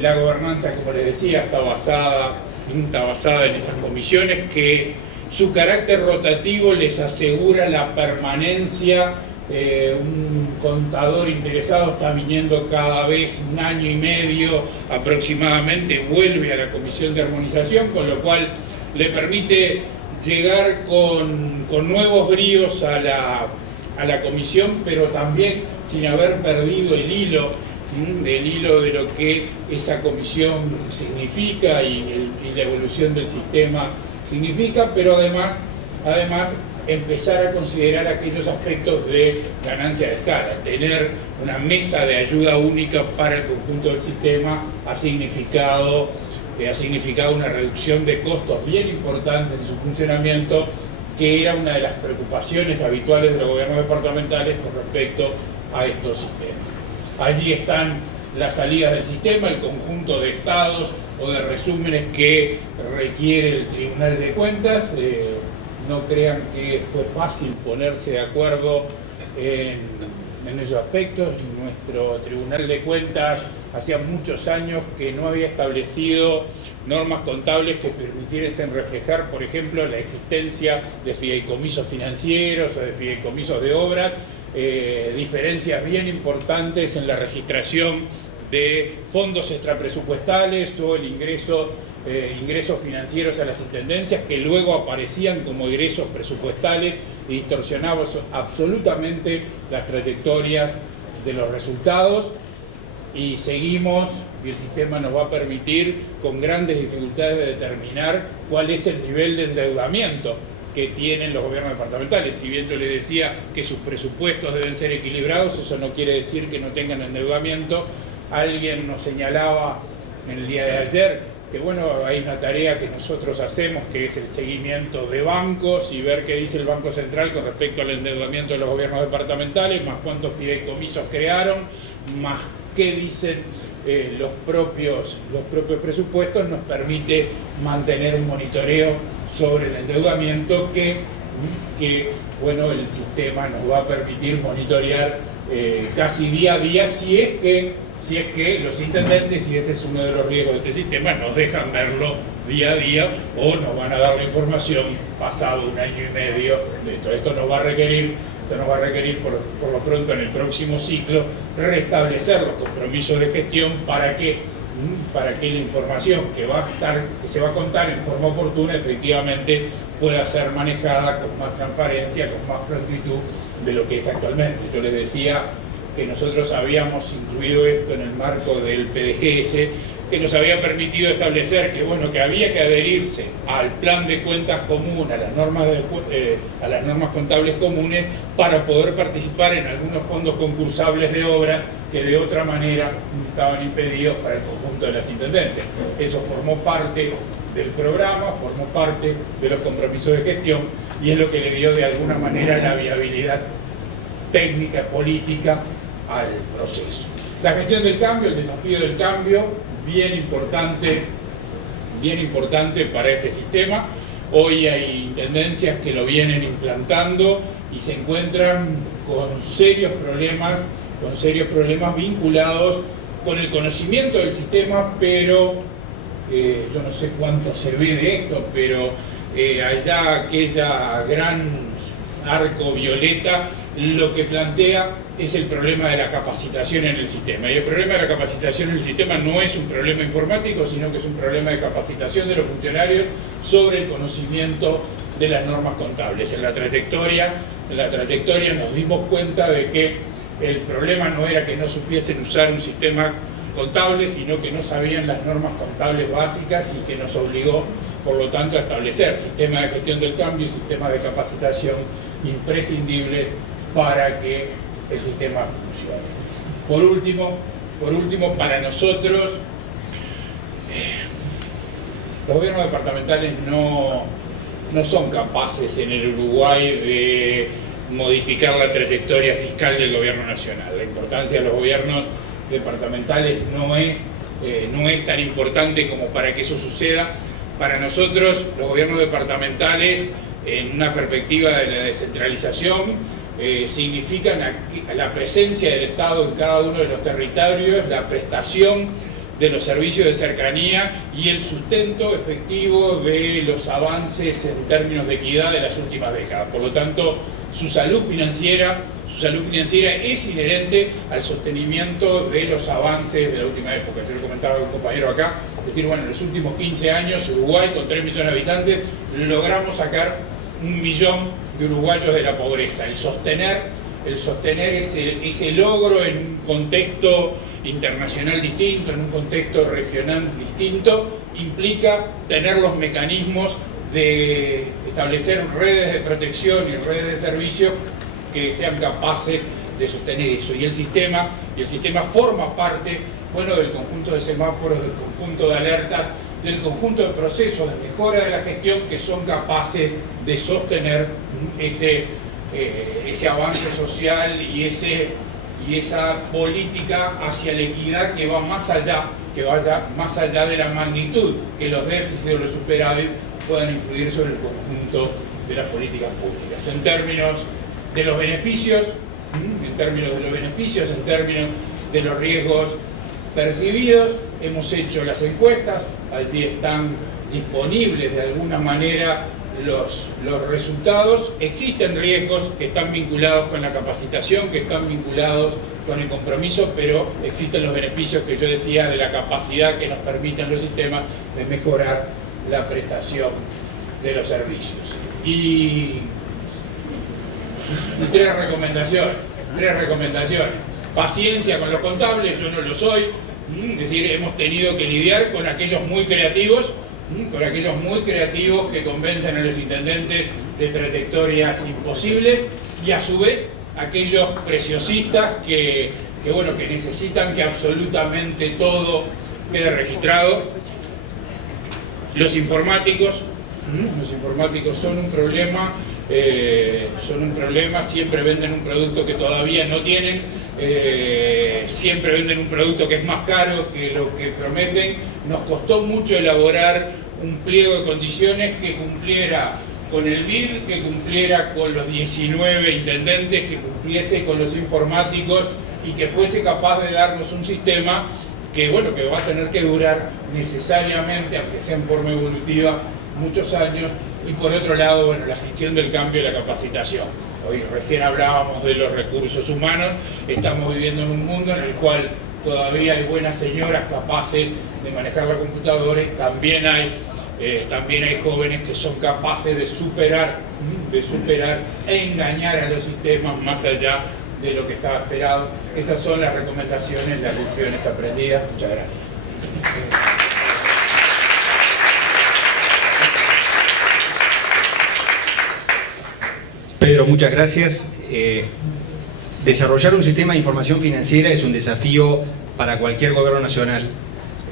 La gobernanza, como les decía, está basada en esas comisiones, que su carácter rotativo les asegura la permanencia. Un contador interesado está viniendo cada vez, 1 año y medio aproximadamente, vuelve a la comisión de armonización, con lo cual le permite llegar con nuevos bríos a la comisión, pero también sin haber perdido el hilo de lo que esa comisión significa y la evolución del sistema significa, pero además empezar a considerar aquellos aspectos de ganancia de escala. Tener una mesa de ayuda única para el conjunto del sistema ha significado una reducción de costos bien importantes en su funcionamiento, que era una de las preocupaciones habituales de los gobiernos departamentales con respecto a estos sistemas. Allí están las salidas del sistema, el conjunto de estados o de resúmenes que requiere el Tribunal de Cuentas. No crean que fue fácil ponerse de acuerdo en esos aspectos. Nuestro Tribunal de Cuentas hacía muchos años que no había establecido normas contables que permitiesen reflejar, por ejemplo, la existencia de fideicomisos financieros o de fideicomisos de obras, diferencias bien importantes en la registración de fondos extrapresupuestales o el ingresos financieros a las intendencias, que luego aparecían como ingresos presupuestales y distorsionaban absolutamente las trayectorias de los resultados. Y seguimos, y el sistema nos va a permitir, con grandes dificultades, de determinar cuál es el nivel de endeudamiento que tienen los gobiernos departamentales. Si bien yo les decía que sus presupuestos deben ser equilibrados, eso no quiere decir que no tengan endeudamiento. Alguien nos señalaba en el día de ayer que bueno, hay una tarea que nosotros hacemos, que es el seguimiento de bancos y ver qué dice el Banco Central con respecto al endeudamiento de los gobiernos departamentales, más cuántos fideicomisos crearon, más qué dicen los propios presupuestos. Nos permite mantener un monitoreo sobre el endeudamiento que bueno, el sistema nos va a permitir monitorear casi día a día, si es que los intendentes, y ese es uno de los riesgos de este sistema, nos dejan verlo día a día o nos van a dar la información pasado un año y medio de esto. Esto nos va a requerir por lo pronto en el próximo ciclo restablecer los compromisos de gestión para que la información que se va a contar en forma oportuna efectivamente pueda ser manejada con más transparencia, con más prontitud de lo que es actualmente. Yo les decía que nosotros habíamos incluido esto en el marco del PDGS, que nos había permitido establecer que había que adherirse al plan de cuentas común, a las normas contables comunes, para poder participar en algunos fondos concursables de obras que de otra manera estaban impedidos para el conjunto de las intendencias. Eso formó parte del programa, formó parte de los compromisos de gestión y es lo que le dio de alguna manera la viabilidad técnica, política al proceso. La gestión del cambio, el desafío del cambio, bien importante para este sistema. Hoy hay intendencias que lo vienen implantando y se encuentran con serios problemas vinculados con el conocimiento del sistema, pero yo no sé cuánto se ve de esto, pero allá aquella gran arco violeta lo que plantea es el problema de la capacitación en el sistema. Y el problema de la capacitación en el sistema no es un problema informático, sino que es un problema de capacitación de los funcionarios sobre el conocimiento de las normas contables. En la trayectoria nos dimos cuenta de que el problema no era que no supiesen usar un sistema contable, sino que no sabían las normas contables básicas y que nos obligó, por lo tanto, a establecer sistemas de gestión del cambio y sistemas de capacitación imprescindibles para que el sistema funcione. Por último, para nosotros, los gobiernos departamentales no son capaces en el Uruguay de modificar la trayectoria fiscal del gobierno nacional. La importancia de los gobiernos departamentales no es tan importante como para que eso suceda. Para nosotros, los gobiernos departamentales, en una perspectiva de la descentralización, significan la presencia del Estado en cada uno de los territorios, la prestación de los servicios de cercanía y el sustento efectivo de los avances en términos de equidad de las últimas décadas. Por lo tanto, su salud financiera, Su salud financiera es inherente al sostenimiento de los avances de la última época. Yo le comentaba a un compañero acá, es decir, bueno, en los últimos 15 años Uruguay, con 3 millones de habitantes, logramos sacar 1 millón de uruguayos de la pobreza. El sostener ese logro en un contexto internacional distinto, en un contexto regional distinto, implica tener los mecanismos de establecer redes de protección y redes de servicios que sean capaces de sostener eso. Y el sistema forma parte, bueno, del conjunto de semáforos, del conjunto de alertas, del conjunto de procesos de mejora de la gestión que son capaces de sostener ese avance social y esa política hacia la equidad que va más allá, que vaya más allá de la magnitud que los déficits o los superávit puedan influir sobre el conjunto de las políticas públicas. En términos de los beneficios, en términos de los riesgos percibidos, hemos hecho las encuestas, allí están disponibles de alguna manera los resultados. Existen riesgos que están vinculados con la capacitación, que están vinculados con el compromiso, pero existen los beneficios que yo decía de la capacidad que nos permiten los sistemas de mejorar la prestación de los servicios. Y tres recomendaciones. Paciencia con los contables, yo no lo soy, es decir, hemos tenido que lidiar con aquellos muy creativos, que convencen a los intendentes de trayectorias imposibles, y a su vez aquellos preciosistas que necesitan que absolutamente todo quede registrado. Los informáticos son un problema, siempre venden un producto que todavía no tienen, siempre venden un producto que es más caro que lo que prometen. Nos costó mucho elaborar un pliego de condiciones que cumpliera con el BID, que cumpliera con los 19 intendentes, que cumpliese con los informáticos y que fuese capaz de darnos un sistema que va a tener que durar necesariamente, aunque sea en forma evolutiva, muchos años. Y por otro lado, la gestión del cambio y la capacitación. Hoy recién hablábamos de los recursos humanos, estamos viviendo en un mundo en el cual todavía hay buenas señoras capaces de manejar la computadora, también hay jóvenes que son capaces de superar e engañar a los sistemas más allá de lo que estaba esperado. Esas son las recomendaciones, las lecciones aprendidas. Muchas gracias. Pedro, muchas gracias. Desarrollar un sistema de información financiera es un desafío para cualquier gobierno nacional,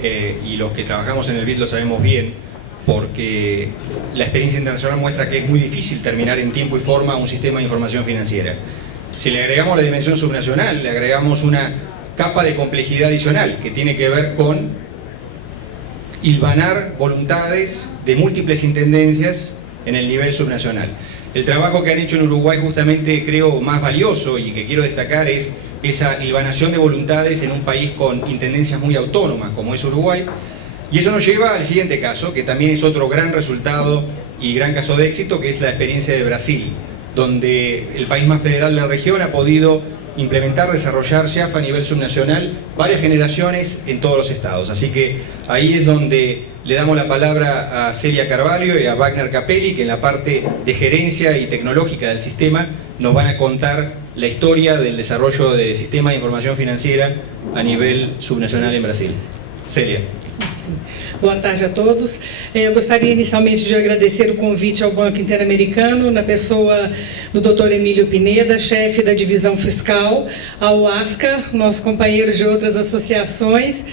y los que trabajamos en el BID lo sabemos bien, porque la experiencia internacional muestra que es muy difícil terminar en tiempo y forma un sistema de información financiera. Si le agregamos la dimensión subnacional, le agregamos una capa de complejidad adicional que tiene que ver con hilvanar voluntades de múltiples intendencias en el nivel subnacional. El trabajo que han hecho en Uruguay justamente creo más valioso y que quiero destacar es esa hilvanación de voluntades en un país con intendencias muy autónomas como es Uruguay. Y eso nos lleva al siguiente caso, que también es otro gran resultado y gran caso de éxito, que es la experiencia de Brasil, donde el país más federal de la región ha podido implementar, desarrollar SEAF a nivel subnacional varias generaciones en todos los estados. Así que ahí es donde le damos la palabra a Celia Carvalho y a Wagner Capelli, que en la parte de gerencia y tecnológica del sistema nos van a contar la historia del desarrollo de sistema de información financiera a nivel subnacional en Brasil. Celia. Boa tarde a todos. Eu gostaria inicialmente de agradecer o convite ao Banco Interamericano, na pessoa do Dr. Emílio Pineda, chefe da divisão fiscal, ao ASCA, nosso companheiro de outras associações,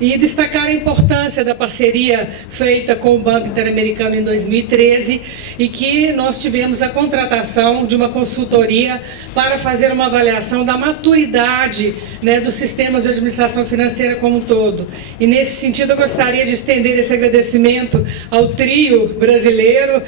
e destacar a importância da parceria feita com o Banco Interamericano em 2013 e que nós tivemos a contratação de uma consultoria para fazer uma avaliação da maturidade, dos sistemas de administração financeira como um todo. E nesse sentido eu gostaria de estender esse agradecimento ao trio brasileiro,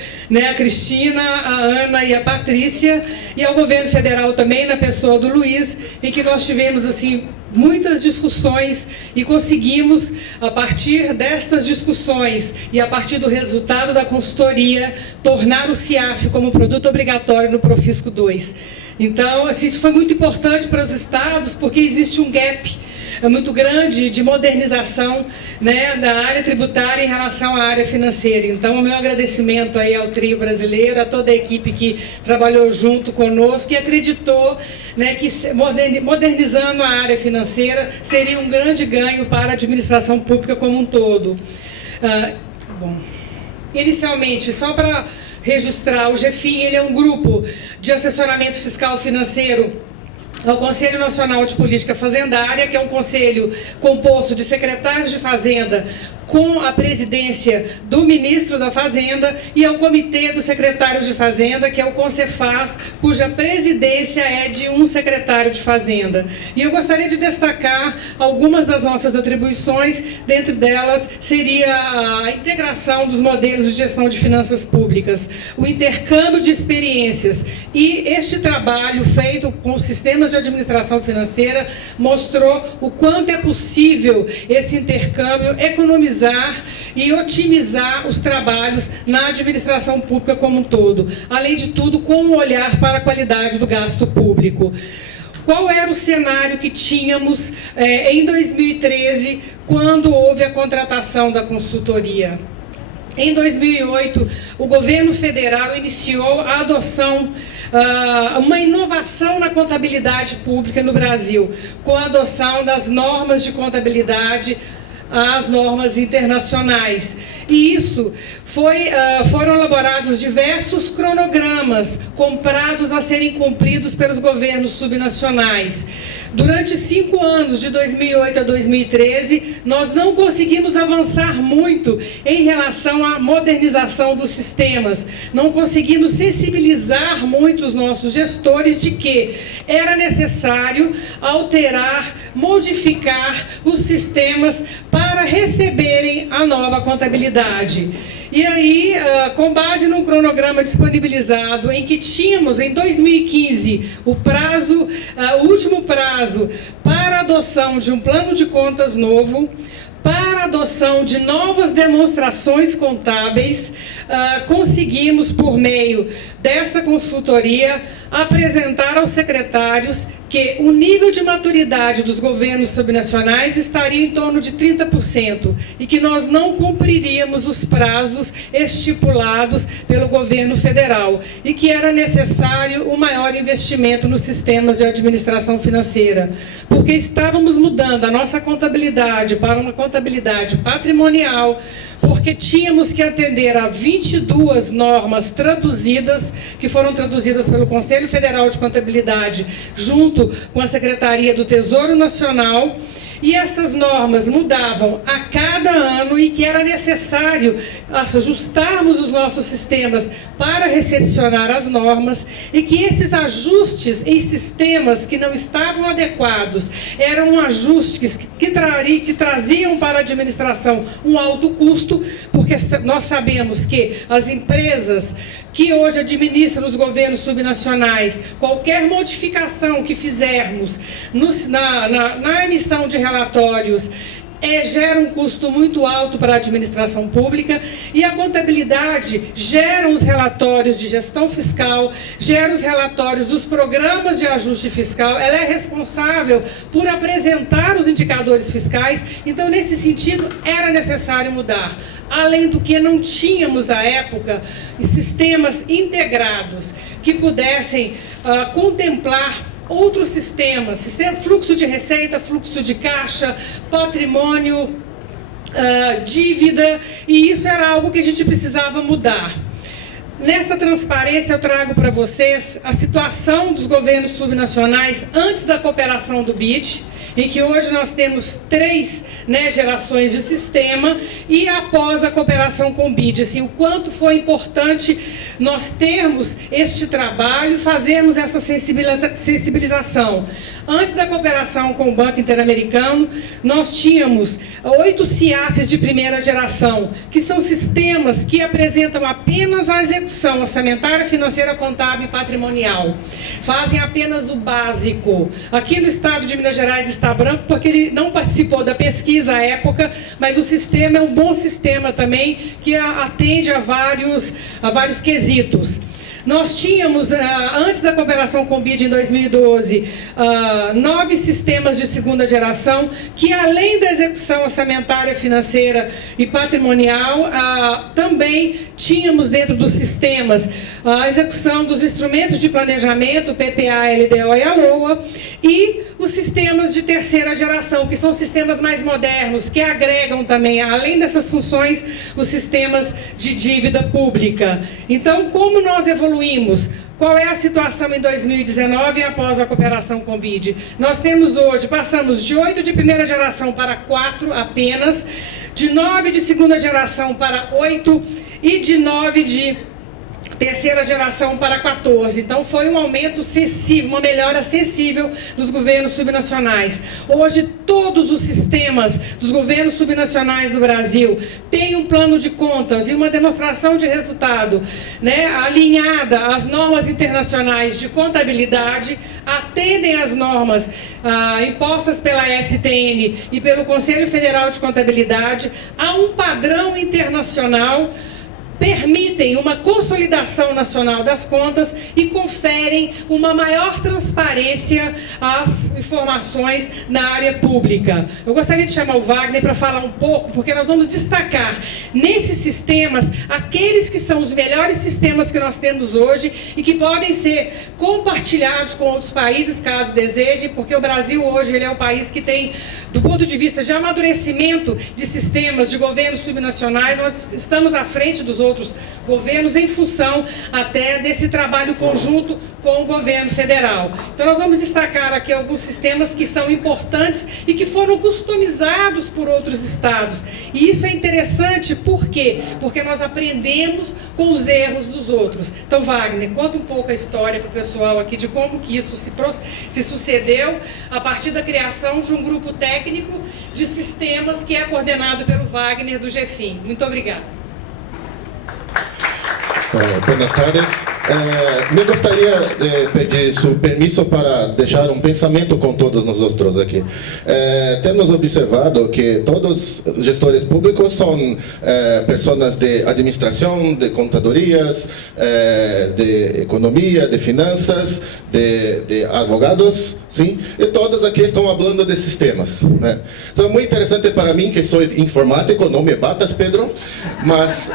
a Cristina, a Ana e a Patrícia, e ao governo federal também, na pessoa do Luiz, e que nós tivemos assim muitas discussões e conseguimos, a partir destas discussões e a partir do resultado da consultoria, tornar o SEAF como produto obrigatório no Profisco 2. Então, assim, isso foi muito importante para os estados, porque existe um gap muito grande de modernização, né, da área tributária em relação à área financeira. Então, o meu agradecimento aí ao trio brasileiro, a toda a equipe que trabalhou junto conosco e acreditou, né, que modernizando a área financeira seria um grande ganho para a administração pública como um todo. Bom, inicialmente, só para registrar, o GFIN, ele é um grupo de assessoramento fiscal financeiro ao Conselho Nacional de Política Fazendária, que é um conselho composto de secretários de Fazenda com a presidência do ministro da Fazenda, e ao Comitê dos Secretários de Fazenda, que é o CONCEFAZ, cuja presidência é de um secretário de Fazenda. E eu gostaria de destacar algumas das nossas atribuições, dentre delas seria a integração dos modelos de gestão de finanças públicas, o intercâmbio de experiências, e este trabalho feito com os sistemas de administração financeira mostrou o quanto é possível esse intercâmbio economizar e otimizar os trabalhos na administração pública como um todo. Além de tudo, com um olhar para a qualidade do gasto público. Qual era o cenário que tínhamos em 2013, quando houve a contratação da consultoria? Em 2008, o governo federal iniciou a adoção, uma inovação na contabilidade pública no Brasil, com a adoção das normas de contabilidade, as normas internacionais. E isso foram elaborados diversos cronogramas com prazos a serem cumpridos pelos governos subnacionais. Durante 5 anos, de 2008 a 2013, nós não conseguimos avançar muito em relação à modernização dos sistemas. Não conseguimos sensibilizar muito os nossos gestores de que era necessário alterar, modificar os sistemas para receberem a nova contabilidade. E aí, com base num cronograma disponibilizado, em que tínhamos, em 2015, o último prazo para a adoção de um plano de contas novo, para a adoção de novas demonstrações contábeis, conseguimos, por meio desta consultoria, apresentar aos secretários que o nível de maturidade dos governos subnacionais estaria em torno de 30% e que nós não cumpriríamos os prazos estipulados pelo governo federal e que era necessário um maior investimento nos sistemas de administração financeira, porque estávamos mudando a nossa contabilidade para uma contabilidade patrimonial, porque tínhamos que atender a 22 normas traduzidas, que foram traduzidas pelo Conselho Federal de Contabilidade, junto com a Secretaria do Tesouro Nacional, e essas normas mudavam a cada ano e que era necessário ajustarmos os nossos sistemas para recepcionar as normas, e que esses ajustes em sistemas que não estavam adequados eram ajustes que traziam para a administração um alto custo, porque nós sabemos que as empresas que hoje administram os governos subnacionais, qualquer modificação que fizermos na emissão de relatórios, gera um custo muito alto para a administração pública, e a contabilidade gera os relatórios de gestão fiscal, gera os relatórios dos programas de ajuste fiscal, ela é responsável por apresentar os indicadores fiscais. Então, nesse sentido, era necessário mudar. Além do que não tínhamos, à época, sistemas integrados que pudessem contemplar outros sistemas, fluxo de receita, fluxo de caixa, patrimônio, dívida, e isso era algo que a gente precisava mudar. Nessa transparência eu trago para vocês a situação dos governos subnacionais antes da cooperação do BID, em que hoje nós temos 3 gerações de sistema, e após a cooperação com o BID, assim, o quanto foi importante nós termos este trabalho e fazermos essa sensibilização. Antes da cooperação com o Banco Interamericano, nós tínhamos 8 CIAFs de primeira geração, que são sistemas que apresentam apenas a execução orçamentária, financeira, contábil e patrimonial. Fazem apenas o básico. Aqui no estado de Minas Gerais está branco, porque ele não participou da pesquisa à época, mas o sistema é um bom sistema também, que atende a vários quesitos. nós tínhamos, antes da cooperação com o BID em 2012, 9 sistemas de segunda geração, que além da execução orçamentária, financeira e patrimonial, também tínhamos dentro dos sistemas a execução dos instrumentos de planejamento, PPA, LDO e ALOA, e os sistemas de terceira geração, que são sistemas mais modernos, que agregam também, além dessas funções, os sistemas de dívida pública. Então, como nós evoluímos? Qual é a situação em 2019 após a cooperação com o BID? Nós temos hoje, passamos de 8 de primeira geração para 4 apenas, de 9 de segunda geração para 8 e de 9 de terceira geração para 14. Então, foi um aumento sensível, uma melhora sensível dos governos subnacionais. Hoje, todos os sistemas dos governos subnacionais do Brasil têm um plano de contas e uma demonstração de resultado, né, alinhada às normas internacionais de contabilidade, atendem às normas impostas pela STN e pelo Conselho Federal de Contabilidade, a um padrão internacional, permitem uma consolidação nacional das contas e conferem uma maior transparência às informações na área pública. Eu gostaria de chamar o Wagner para falar um pouco, porque nós vamos destacar nesses sistemas aqueles que são os melhores sistemas que nós temos hoje e que podem ser compartilhados com outros países, caso desejem, porque o Brasil hoje ele é o país que tem, do ponto de vista de amadurecimento de sistemas de governos subnacionais, nós estamos à frente dos outros governos em função até desse trabalho conjunto com o governo federal. Então nós vamos destacar aqui alguns sistemas que são importantes e que foram customizados por outros estados. E isso é interessante, por quê? Porque nós aprendemos com os erros dos outros. Então, Wagner, conta um pouco a história para o pessoal aqui de como que isso se sucedeu a partir da criação de um grupo técnico de sistemas que é coordenado pelo Wagner do GFIM. Muito obrigada. Buenas tardes. Me gostaria de pedir seu permisso para deixar um pensamento com todos nós outros aqui. Temos observado que todos os gestores públicos são pessoas de administração, de contadorias, de economia, de finanças, de advogados, sim? E todos aqui estão falando de sistemas, né? Então, é muito interessante para mim, que sou informático, não me batas, Pedro, mas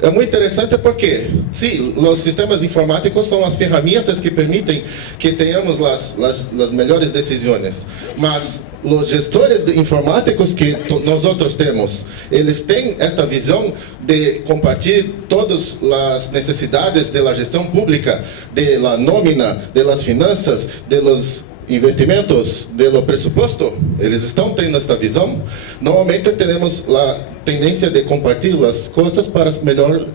é muito interessante porque, sim, os sistemas informáticos são as ferramentas que permitem que tenhamos as melhores decisões, mas os gestores informáticos que nós outros temos, eles têm esta visão de compartilhar todas as necessidades da gestão pública, da nómina, das finanças, dos investimentos, do pressuposto. Eles estão tendo esta visão. Normalmente temos a tendência de compartilhar as coisas para melhor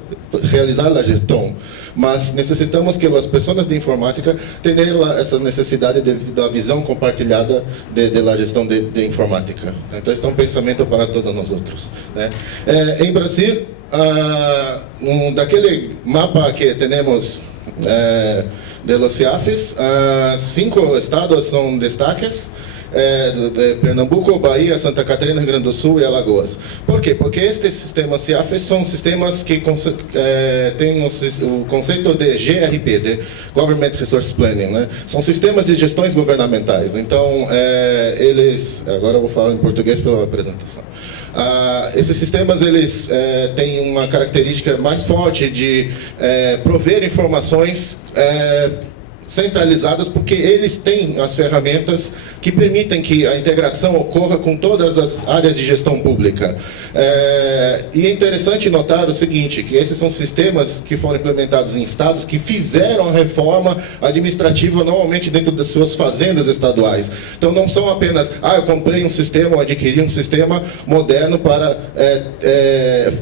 realizar a gestão, mas necessitamos que as pessoas de informática tenham essa necessidade da visão compartilhada da gestão de informática. Então, este é um pensamento para todos nós outros, né? Em Brasil, daquele mapa que temos de los CIAFs, 5 estados são destaques, de Pernambuco, Bahia, Santa Catarina, Rio Grande do Sul e Alagoas. Por quê? Porque estes sistemas CIAFs são sistemas que têm o conceito de GRP, de Government Resource Planning, né? São sistemas de gestões governamentais. Então, eles... Agora eu vou falar em português pela apresentação. Esses sistemas eles têm uma característica mais forte de prover informações centralizadas, porque eles têm as ferramentas que permitem que a integração ocorra com todas as áreas de gestão pública. E é interessante notar o seguinte, que esses são sistemas que foram implementados em estados que fizeram a reforma administrativa normalmente dentro das suas fazendas estaduais. Então não são apenas, eu comprei um sistema, ou adquiri um sistema moderno para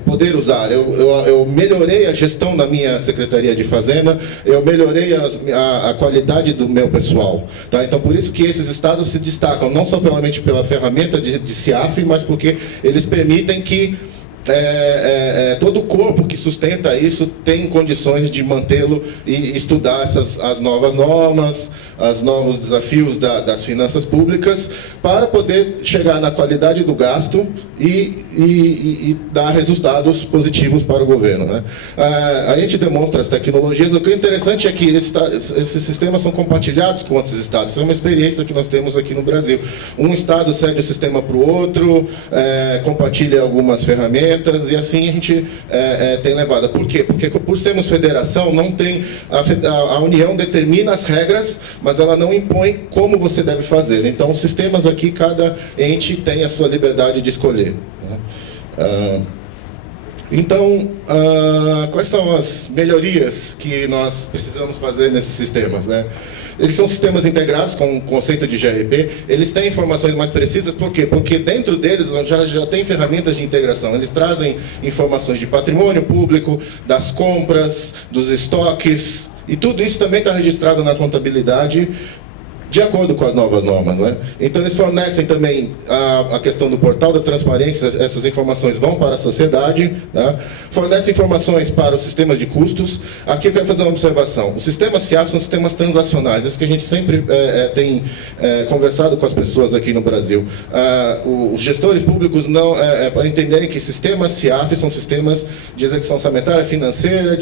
poder usar. Eu melhorei a gestão da minha Secretaria de Fazenda, eu melhorei a qualidade do meu pessoal, tá? Então, por isso que esses estados se destacam, não somente pela ferramenta de CIAF, mas porque eles permitem que todo o corpo que sustenta isso tem condições de mantê-lo e estudar as novas normas, os novos desafios das finanças públicas, para poder chegar na qualidade do gasto e dar resultados positivos para o governo, né? A gente demonstra as tecnologias. O que é interessante é que esses sistemas são compartilhados com outros estados. Isso é uma experiência que nós temos aqui no Brasil. Um estado cede o sistema para o outro, compartilha algumas ferramentas, e assim a gente tem levado. Por quê? Porque por sermos federação, não tem a União determina as regras, mas ela não impõe como você deve fazer. Então, os sistemas aqui, cada ente tem a sua liberdade de escolher, né? Então, quais são as melhorias que nós precisamos fazer nesses sistemas, né? Eles são sistemas integrados com o conceito de GRP, eles têm informações mais precisas, por quê? Porque dentro deles já tem ferramentas de integração, eles trazem informações de patrimônio público, das compras, dos estoques, e tudo isso também está registrado na contabilidade, de acordo com as novas normas, né? Então, eles fornecem também a questão do portal da transparência, essas informações vão para a sociedade, né? Fornecem informações para os sistemas de custos. Aqui eu quero fazer uma observação. Os sistemas CIAF são sistemas transacionais, isso que a gente sempre tem conversado com as pessoas aqui no Brasil. Os gestores públicos não para entenderem que sistemas CIAF são sistemas de execução orçamentária, financeira,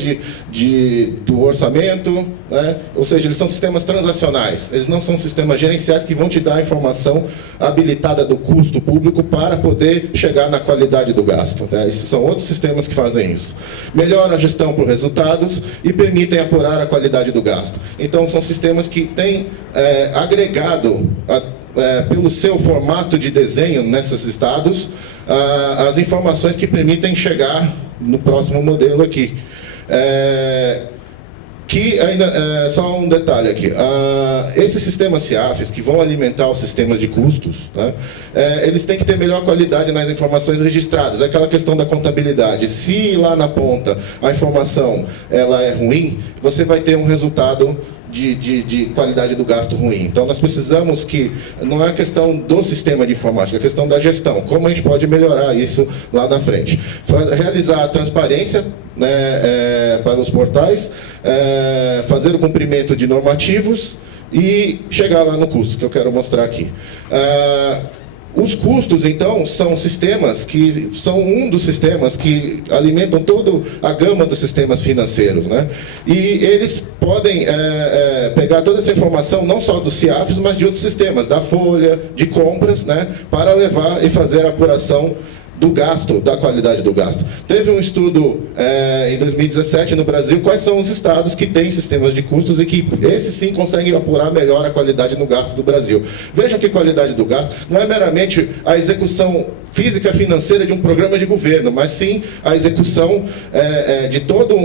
do orçamento, né? Ou seja, eles são sistemas transacionais, eles não são sistemas gerenciais que vão te dar a informação habilitada do custo público para poder chegar na qualidade do gasto, né? Esses são outros sistemas que fazem isso. Melhoram a gestão por resultados e permitem apurar a qualidade do gasto. Então, são sistemas que têm agregado, pelo seu formato de desenho nesses estados, as informações que permitem chegar no próximo modelo aqui. Que ainda, só um detalhe aqui, esses sistemas CIAFs que vão alimentar os sistemas de custos, tá? Eles têm que ter melhor qualidade nas informações registradas, é aquela questão da contabilidade. Se lá na ponta a informação ela é ruim, você vai ter um resultado de qualidade do gasto ruim. Então, nós precisamos que, não é a questão do sistema de informática, é a questão da gestão, como a gente pode melhorar isso lá na frente. Realizar a transparência, né, para os portais, fazer o cumprimento de normativos e chegar lá no custo, que eu quero mostrar aqui. Os custos, então, são sistemas que são um dos sistemas que alimentam toda a gama dos sistemas financeiros, né? E eles podem pegar toda essa informação, não só dos CIAFs, mas de outros sistemas, da folha, de compras, né? Para levar e fazer a apuração do gasto, da qualidade do gasto. Teve um estudo em 2017 no Brasil, quais são os estados que têm sistemas de custos e que esses sim conseguem apurar melhor a qualidade no gasto do Brasil. Vejam que qualidade do gasto não é meramente a execução física financeira de um programa de governo, mas sim a execução de todo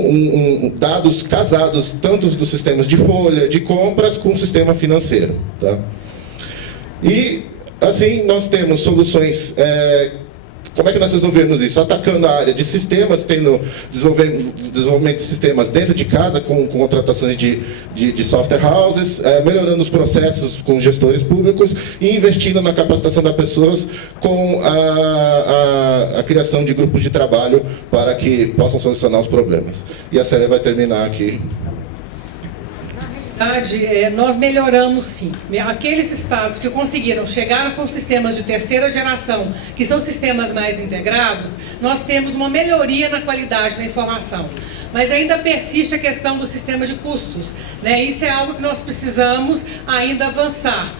dados casados, tanto dos sistemas de folha, de compras, com o sistema financeiro, tá? E assim nós temos soluções. Como é que nós resolvemos isso? Atacando a área de sistemas, tendo desenvolvimento de sistemas dentro de casa, com contratações de software houses, melhorando os processos com gestores públicos e investindo na capacitação das pessoas com a criação de grupos de trabalho para que possam solucionar os problemas. E a Célia vai terminar aqui. Nós melhoramos sim. Aqueles estados que conseguiram chegar com sistemas de terceira geração, que são sistemas mais integrados, nós temos uma melhoria na qualidade da informação. Mas ainda persiste a questão do sistema de custos, né? Isso é algo que nós precisamos ainda avançar.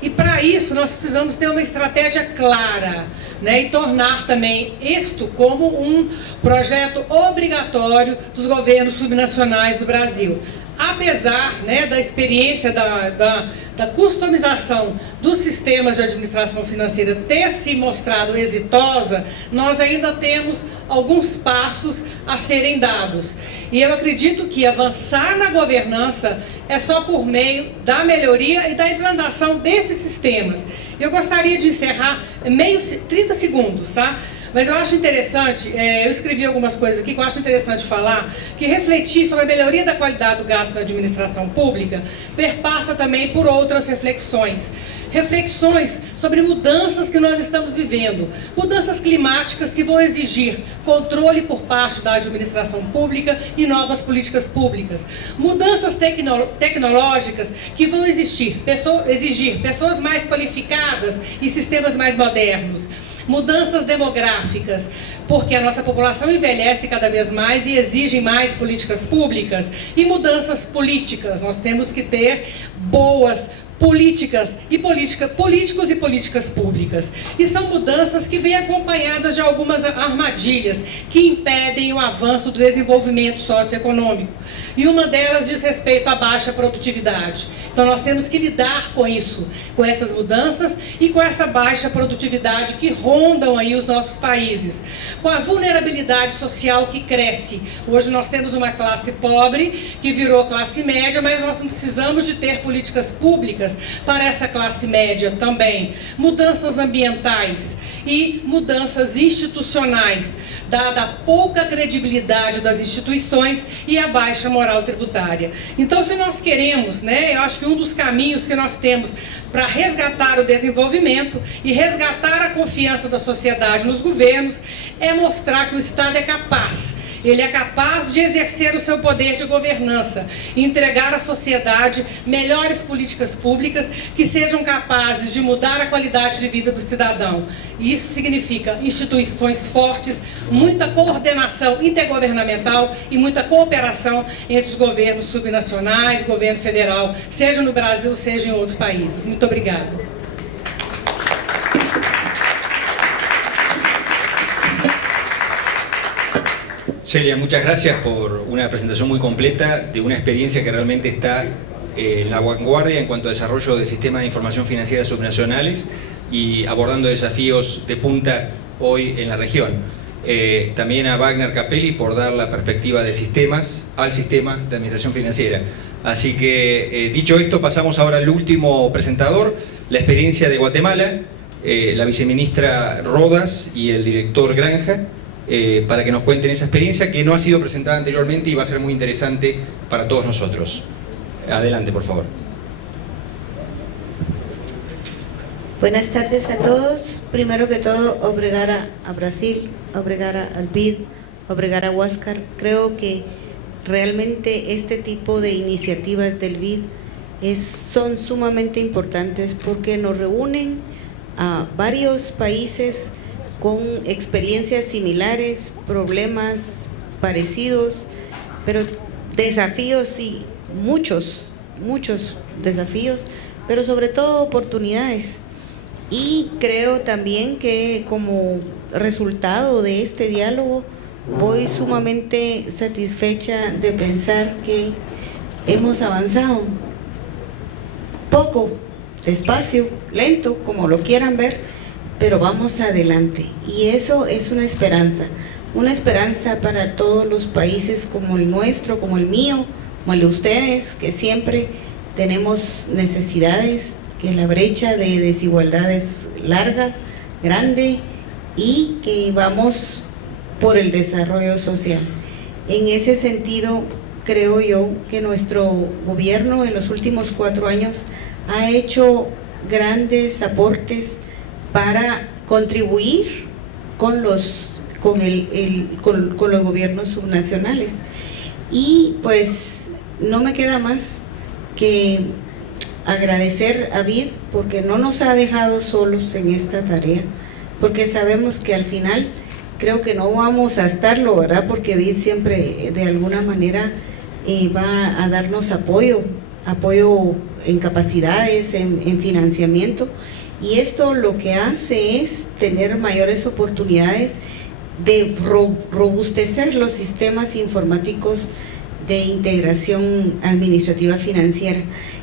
E para isso nós precisamos ter uma estratégia clara, né? E tornar também isto como um projeto obrigatório dos governos subnacionais do Brasil. Apesar, né, da experiência da customização dos sistemas de administração financeira ter se mostrado exitosa, nós ainda temos alguns passos a serem dados. E eu acredito que avançar na governança é só por meio da melhoria e da implantação desses sistemas. Eu gostaria de encerrar 30 segundos, tá? Mas eu acho interessante, eu escrevi algumas coisas aqui que eu acho interessante falar, que refletir sobre a melhoria da qualidade do gasto na administração pública perpassa também por outras reflexões. reflexões sobre mudanças que nós estamos vivendo, mudanças climáticas que vão exigir controle por parte da administração pública e novas políticas públicas, mudanças tecnológicas que vão exigir pessoas mais qualificadas e sistemas mais modernos, mudanças demográficas, porque a nossa população envelhece cada vez mais e exige mais políticas públicas, e mudanças políticas. Nós temos que ter boas políticos e políticas públicas. E são mudanças que vêm acompanhadas de algumas armadilhas que impedem o avanço do desenvolvimento socioeconômico. E uma delas diz respeito à baixa produtividade. Então nós temos que lidar com isso, com essas mudanças e com essa baixa produtividade que rondam aí os nossos países. Com a vulnerabilidade social que cresce. Hoje nós temos uma classe pobre que virou classe média, mas nós precisamos de ter políticas públicas para essa classe média também. Mudanças ambientais e mudanças institucionais, dada a pouca credibilidade das instituições e a baixa moral tributária. Então, se nós queremos, eu acho que um dos caminhos que nós temos para resgatar o desenvolvimento e resgatar a confiança da sociedade nos governos é mostrar que o Estado é capaz. Ele é capaz de exercer o seu poder de governança, entregar à sociedade melhores políticas públicas que sejam capazes de mudar a qualidade de vida do cidadão. E isso significa instituições fortes, muita coordenação intergovernamental e muita cooperação entre os governos subnacionais, governo federal, seja no Brasil, seja em outros países. Muito obrigada. Celia, muchas gracias por una presentación muy completa de una experiencia que realmente está en la vanguardia en cuanto a desarrollo de sistemas de información financiera subnacionales y abordando desafíos de punta hoy en la región. También a Wagner Capelli por dar la perspectiva de sistemas al sistema de administración financiera. Así que, dicho esto, pasamos ahora al último presentador, la experiencia de Guatemala, la viceministra Rodas y el director Granja, para que nos cuenten esa experiencia que no ha sido presentada anteriormente y va a ser muy interesante para todos nosotros. Adelante, por favor. Buenas tardes a todos. Primero que todo, obrigada a Brasil, obrigada al BID, obrigada a Huáscar. Creo que realmente este tipo de iniciativas del BID son sumamente importantes porque nos reúnen a varios países con experiencias similares, problemas parecidos, pero desafíos y muchos desafíos, pero sobre todo oportunidades. Y creo también que como resultado de este diálogo voy sumamente satisfecha de pensar que hemos avanzado poco, despacio, lento, como lo quieran ver, pero vamos adelante. Y eso es una esperanza para todos los países como el nuestro, como el mío, como el de ustedes, que siempre tenemos necesidades, que la brecha de desigualdad es larga, grande, y que vamos por el desarrollo social. En ese sentido, creo yo que nuestro gobierno en los últimos 4 años ha hecho grandes aportes para contribuir con los gobiernos subnacionales. Y pues no me queda más que agradecer a BID porque no nos ha dejado solos en esta tarea, porque sabemos que al final creo que no vamos a estarlo, ¿verdad? Porque BID siempre de alguna manera va a darnos apoyo en capacidades, en financiamiento, y esto lo que hace es tener mayores oportunidades de robustecer los sistemas informáticos de integración administrativa financiera.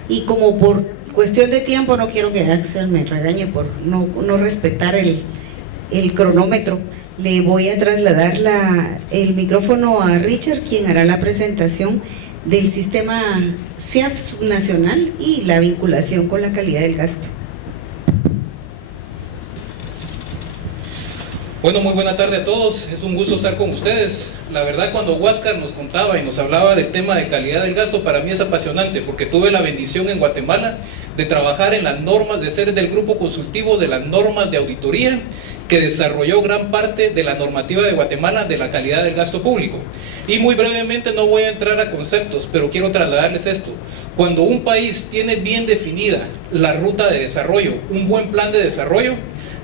Y como por cuestión de tiempo, no quiero que Axel me regañe por no respetar el cronómetro, le voy a trasladar el micrófono a Richard, quien hará la presentación del sistema CIAF subnacional y la vinculación con la calidad del gasto. Bueno, muy buena tarde a todos, es un gusto estar con ustedes. La verdad, cuando Huáscar nos contaba y nos hablaba del tema de calidad del gasto, para mí es apasionante, porque tuve la bendición en Guatemala de trabajar en las normas, de ser del grupo consultivo de las normas de auditoría que desarrolló gran parte de la normativa de Guatemala de la calidad del gasto público. Y muy brevemente, no voy a entrar a conceptos, pero quiero trasladarles esto. Cuando un país tiene bien definida la ruta de desarrollo, un buen plan de desarrollo,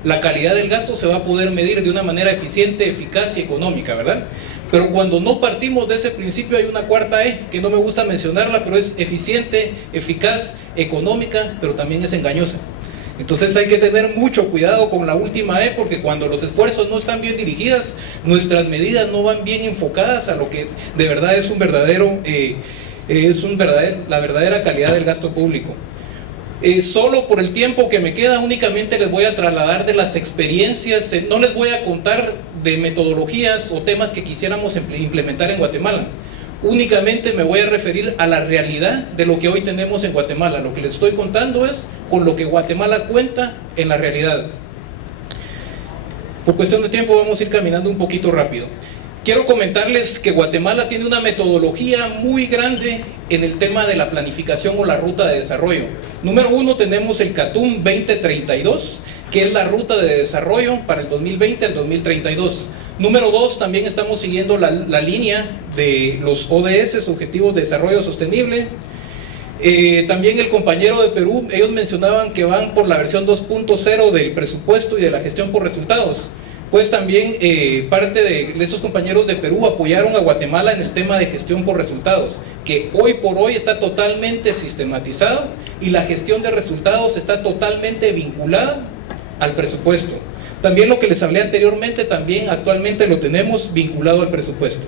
la calidad del gasto se va a poder medir de una manera eficiente, eficaz y económica, ¿verdad? Pero cuando no partimos de ese principio hay una cuarta E, que no me gusta mencionarla, pero es eficiente, eficaz, económica, pero también es engañosa. Entonces hay que tener mucho cuidado con la última E, porque cuando los esfuerzos no están bien dirigidas, nuestras medidas no van bien enfocadas a lo que de verdad es la verdadera calidad del gasto público. Solo por el tiempo que me queda, únicamente les voy a trasladar de las experiencias, no les voy a contar de metodologías o temas que quisiéramos implementar en Guatemala. Únicamente me voy a referir a la realidad de lo que hoy tenemos en Guatemala. Lo que les estoy contando es con lo que Guatemala cuenta en la realidad. Por cuestión de tiempo vamos a ir caminando un poquito rápido. Quiero comentarles que Guatemala tiene una metodología muy grande en el tema de la planificación o la ruta de desarrollo. Número 1 tenemos el CATUM 2032, que es la ruta de desarrollo para el 2020 al 2032. Número 2, también estamos siguiendo la línea de los ODS, Objetivos de Desarrollo Sostenible. También el compañero de Perú, ellos mencionaban que van por la versión 2.0 del presupuesto y de la gestión por resultados. Pues también parte de estos compañeros de Perú apoyaron a Guatemala en el tema de gestión por resultados, que hoy por hoy está totalmente sistematizado y la gestión de resultados está totalmente vinculada al presupuesto. También lo que les hablé anteriormente, también actualmente lo tenemos vinculado al presupuesto.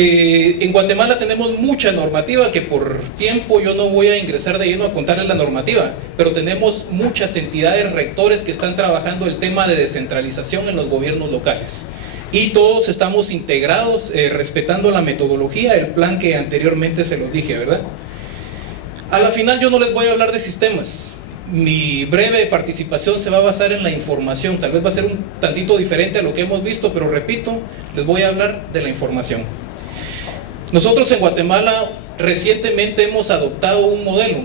En Guatemala tenemos mucha normativa que por tiempo yo no voy a ingresar de lleno a contarles la normativa, pero tenemos muchas entidades rectores que están trabajando el tema de descentralización en los gobiernos locales. Y todos estamos integrados respetando la metodología, el plan que anteriormente se los dije, ¿verdad? A la final yo no les voy a hablar de sistemas. Mi breve participación se va a basar en la información, tal vez va a ser un tantito diferente a lo que hemos visto, pero repito, les voy a hablar de la información. Nosotros en Guatemala recientemente hemos adoptado un modelo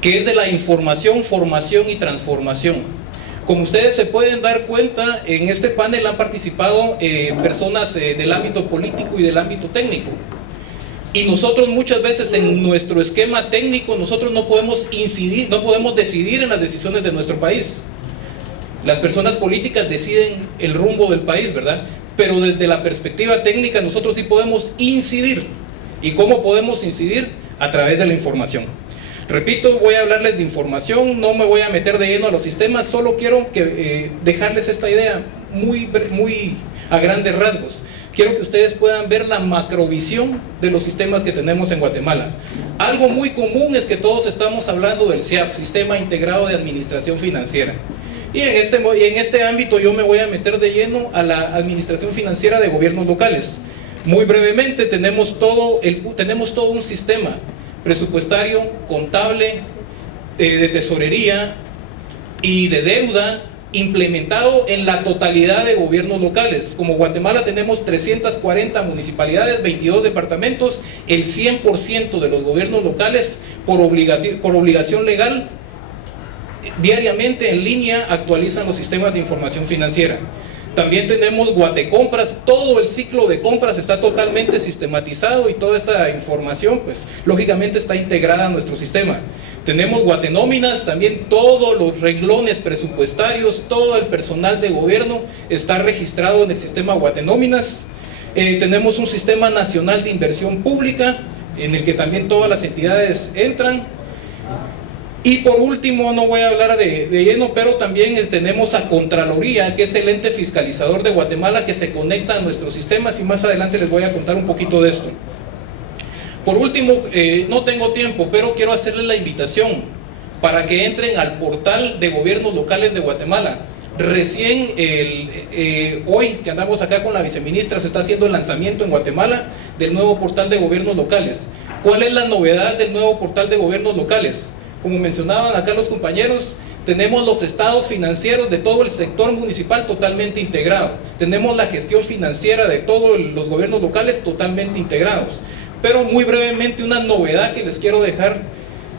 que es de la información, formación y transformación. Como ustedes se pueden dar cuenta, en este panel han participado personas del ámbito político y del ámbito técnico. Y nosotros muchas veces en nuestro esquema técnico, nosotros no podemos incidir, no podemos decidir en las decisiones de nuestro país. Las personas políticas deciden el rumbo del país, ¿verdad? Pero desde la perspectiva técnica nosotros sí podemos incidir. ¿Y cómo podemos incidir? A través de la información. Repito, voy a hablarles de información, no me voy a meter de lleno a los sistemas, solo quiero dejarles esta idea muy a grandes rasgos. Quiero que ustedes puedan ver la macrovisión de los sistemas que tenemos en Guatemala. Algo muy común es que todos estamos hablando del SIAF, Sistema Integrado de Administración Financiera. Y en este ámbito yo me voy a meter de lleno a la administración financiera de gobiernos locales. Muy brevemente, tenemos todo un sistema presupuestario, contable, de tesorería y de deuda implementado en la totalidad de gobiernos locales. Como Guatemala tenemos 340 municipalidades, 22 departamentos, el 100% de los gobiernos locales por obligación legal diariamente en línea actualizan los sistemas de información financiera. También tenemos Guatecompras, todo el ciclo de compras está totalmente sistematizado y toda esta información pues lógicamente está integrada a nuestro sistema. Tenemos Guatenóminas, también todos los renglones presupuestarios, todo el personal de gobierno está registrado en el sistema Guatenóminas. Tenemos un sistema nacional de inversión pública en el que también todas las entidades entran. Y por último, no voy a hablar de lleno, pero también tenemos a Contraloría, que es el ente fiscalizador de Guatemala que se conecta a nuestros sistemas y más adelante les voy a contar un poquito de esto. Por último, no tengo tiempo, pero quiero hacerles la invitación para que entren al portal de gobiernos locales de Guatemala. Recién, hoy que andamos acá con la viceministra, se está haciendo el lanzamiento en Guatemala del nuevo portal de gobiernos locales. ¿Cuál es la novedad del nuevo portal de gobiernos locales? Como mencionaban acá los compañeros, tenemos los estados financieros de todo el sector municipal totalmente integrado. Tenemos la gestión financiera de todos los gobiernos locales totalmente integrados. Pero muy brevemente una novedad que les quiero dejar.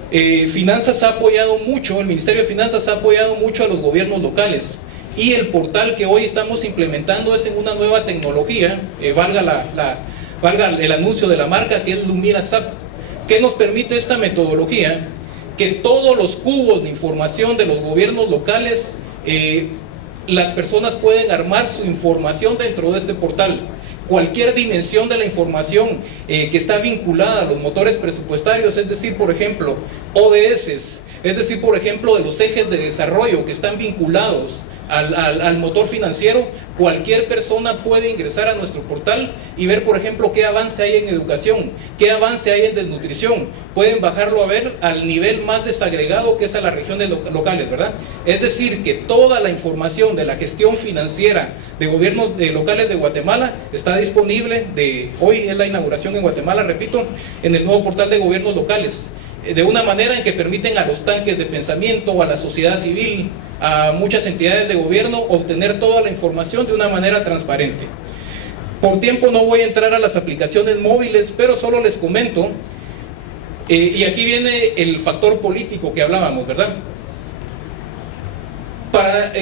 Finanzas ha apoyado mucho, el Ministerio de Finanzas ha apoyado mucho a los gobiernos locales, y el portal que hoy estamos implementando es en una nueva tecnología, valga el anuncio de la marca, que es Lumira SAP. ¿Qué nos permite esta metodología? Que todos los cubos de información de los gobiernos locales, las personas pueden armar su información dentro de este portal. Cualquier dimensión de la información que está vinculada a los motores presupuestarios, es decir, por ejemplo, ODS, es decir, por ejemplo, de los ejes de desarrollo que están vinculados al motor financiero, cualquier persona puede ingresar a nuestro portal y ver, por ejemplo, qué avance hay en educación, qué avance hay en desnutrición. Pueden bajarlo a ver al nivel más desagregado, que es a las regiones locales, ¿verdad? Es decir, que toda la información de la gestión financiera de gobiernos locales de Guatemala está disponible, hoy es la inauguración en Guatemala, repito, en el nuevo portal de gobiernos locales, de una manera en que permiten a los tanques de pensamiento, a la sociedad civil, a muchas entidades de gobierno obtener toda la información de una manera transparente. Por tiempo no voy a entrar a las aplicaciones móviles, pero solo les comento, y aquí viene el factor político que hablábamos, ¿verdad?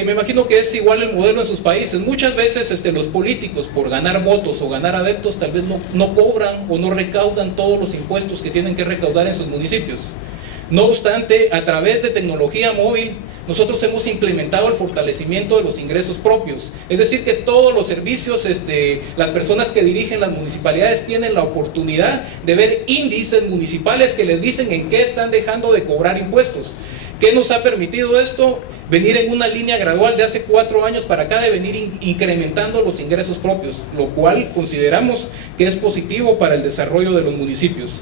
Me imagino que es igual el modelo en sus países. Muchas veces los políticos, por ganar votos o ganar adeptos, tal vez no cobran o no recaudan todos los impuestos que tienen que recaudar en sus municipios. No obstante, a través de tecnología móvil, nosotros hemos implementado el fortalecimiento de los ingresos propios. Es decir, que todos los servicios, las personas que dirigen las municipalidades tienen la oportunidad de ver índices municipales que les dicen en qué están dejando de cobrar impuestos. ¿Qué nos ha permitido esto? Venir en una línea gradual de hace 4 años para acá, de venir incrementando los ingresos propios, lo cual consideramos que es positivo para el desarrollo de los municipios.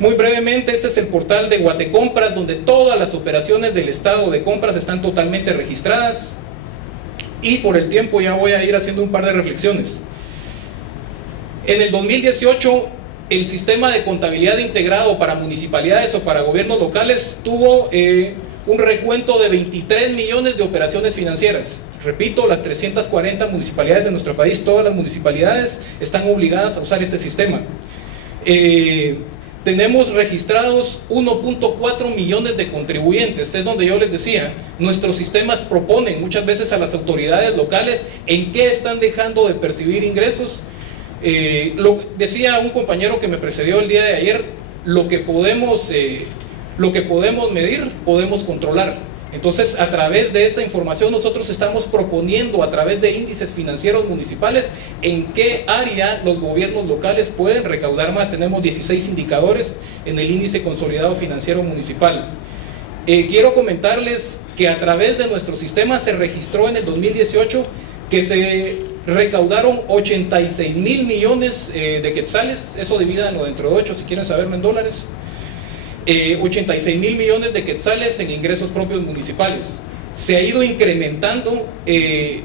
Muy brevemente, este es el portal de Guatecompras, donde todas las operaciones del estado de compras están totalmente registradas. Y por el tiempo ya voy a ir haciendo un par de reflexiones. En el 2018, el sistema de contabilidad integrado para municipalidades o para gobiernos locales tuvo un recuento de 23 millones de operaciones financieras. Repito, las 340 municipalidades de nuestro país, todas las municipalidades están obligadas a usar este sistema. Tenemos registrados 1.4 millones de contribuyentes. Es donde yo les decía, nuestros sistemas proponen muchas veces a las autoridades locales en qué están dejando de percibir ingresos. Decía un compañero que me precedió el día de ayer, lo que podemos medir, podemos controlar. Entonces, a través de esta información nosotros estamos proponiendo, a través de índices financieros municipales, en qué área los gobiernos locales pueden recaudar más. Tenemos 16 indicadores en el índice consolidado financiero municipal. Quiero comentarles que a través de nuestro sistema se registró en el 2018 que se recaudaron 86 mil millones de quetzales. Eso divídanlo dentro de 8 si quieren saberlo en dólares. 86 mil millones de quetzales en ingresos propios municipales. Se ha ido incrementando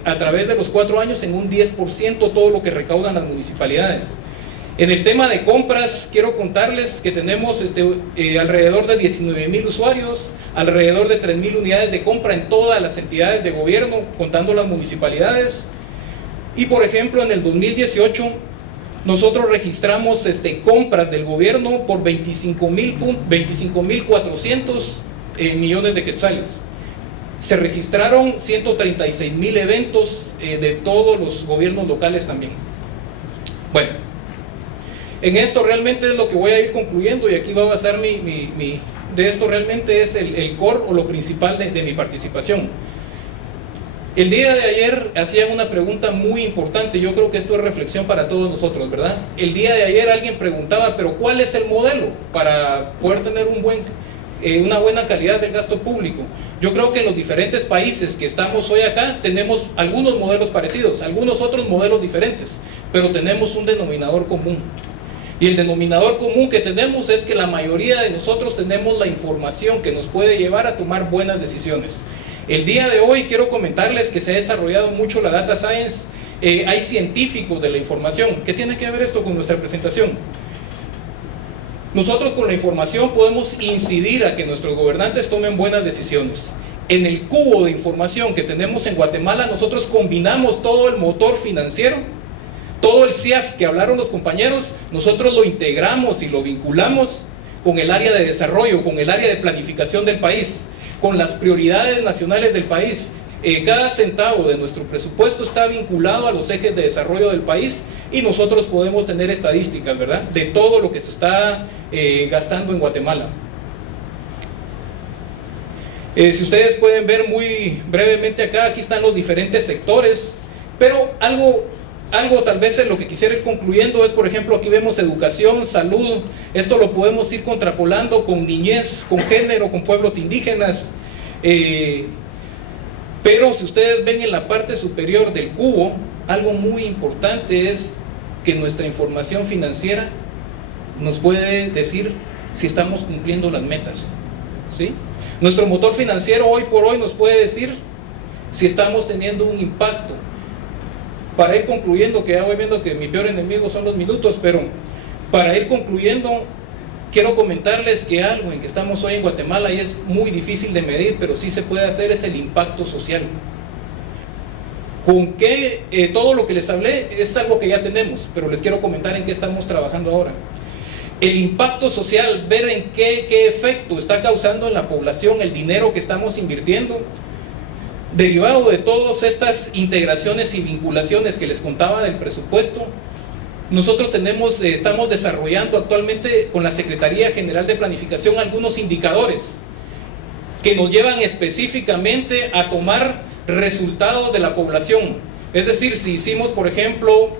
a través de los 4 años en un 10% todo lo que recaudan las municipalidades. En el tema de compras, quiero contarles que tenemos alrededor de 19 mil usuarios, alrededor de 3 mil unidades de compra en todas las entidades de gobierno, contando las municipalidades. Y por ejemplo, en el 2018, nosotros registramos compras del gobierno por 25.400 millones de quetzales. Se registraron 136 mil eventos de todos los gobiernos locales también. Bueno, en esto realmente es lo que voy a ir concluyendo, y aquí va a basar de esto realmente es el core o lo principal de mi participación. El día de ayer hacían una pregunta muy importante. Yo creo que esto es reflexión para todos nosotros, ¿verdad? El día de ayer alguien preguntaba, pero ¿cuál es el modelo para poder tener una buena calidad del gasto público? Yo creo que en los diferentes países que estamos hoy acá tenemos algunos modelos parecidos, algunos otros modelos diferentes, pero tenemos un denominador común. Y el denominador común que tenemos es que la mayoría de nosotros tenemos la información que nos puede llevar a tomar buenas decisiones. El día de hoy quiero comentarles que se ha desarrollado mucho la data science. Hay científicos de la información. ¿Qué tiene que ver esto con nuestra presentación? Nosotros con la información podemos incidir a que nuestros gobernantes tomen buenas decisiones. En el cubo de información que tenemos en Guatemala, nosotros combinamos todo el motor financiero Todo el CIAF que hablaron los compañeros, nosotros lo integramos y lo vinculamos con el área de desarrollo, con el área de planificación del país, con las prioridades nacionales del país. Cada centavo de nuestro presupuesto está vinculado a los ejes de desarrollo del país y nosotros podemos tener estadísticas, ¿verdad?, de todo lo que se está gastando en Guatemala. Si ustedes pueden ver muy brevemente acá, aquí están los diferentes sectores, pero algo tal vez en lo que quisiera ir concluyendo es, por ejemplo, aquí vemos educación, salud, esto lo podemos ir contrapolando con niñez, con género, con pueblos indígenas, pero si ustedes ven en la parte superior del cubo, algo muy importante es que nuestra información financiera nos puede decir si estamos cumpliendo las metas, ¿sí? Nuestro motor financiero hoy por hoy nos puede decir si estamos teniendo un impacto. Para ir concluyendo, que ya voy viendo que mi peor enemigo son los minutos, pero para ir concluyendo, quiero comentarles que algo en que estamos hoy en Guatemala y es muy difícil de medir, pero sí se puede hacer, es el impacto social. Con que todo lo que les hablé es algo que ya tenemos, pero les quiero comentar en qué estamos trabajando ahora. El impacto social, ver en qué efecto está causando en la población el dinero que estamos invirtiendo, derivado de todas estas integraciones y vinculaciones que les contaba del presupuesto. Nosotros estamos desarrollando actualmente con la Secretaría General de Planificación algunos indicadores que nos llevan específicamente a tomar resultados de la población. Es decir, si hicimos, por ejemplo,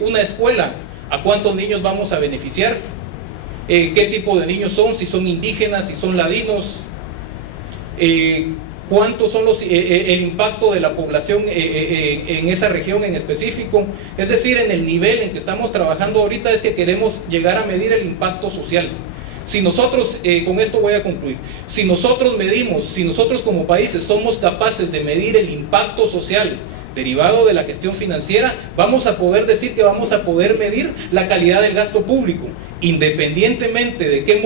una escuela, ¿a cuántos niños vamos a beneficiar? ¿Qué tipo de niños son? Si son indígenas, si son ladinos, cuántos son el impacto de la población en esa región en específico. Es decir, en el nivel en que estamos trabajando ahorita es que queremos llegar a medir el impacto social. Si nosotros, con esto voy a concluir, si nosotros medimos, si nosotros como países somos capaces de medir el impacto social derivado de la gestión financiera, vamos a poder decir que vamos a poder medir la calidad del gasto público, independientemente de qué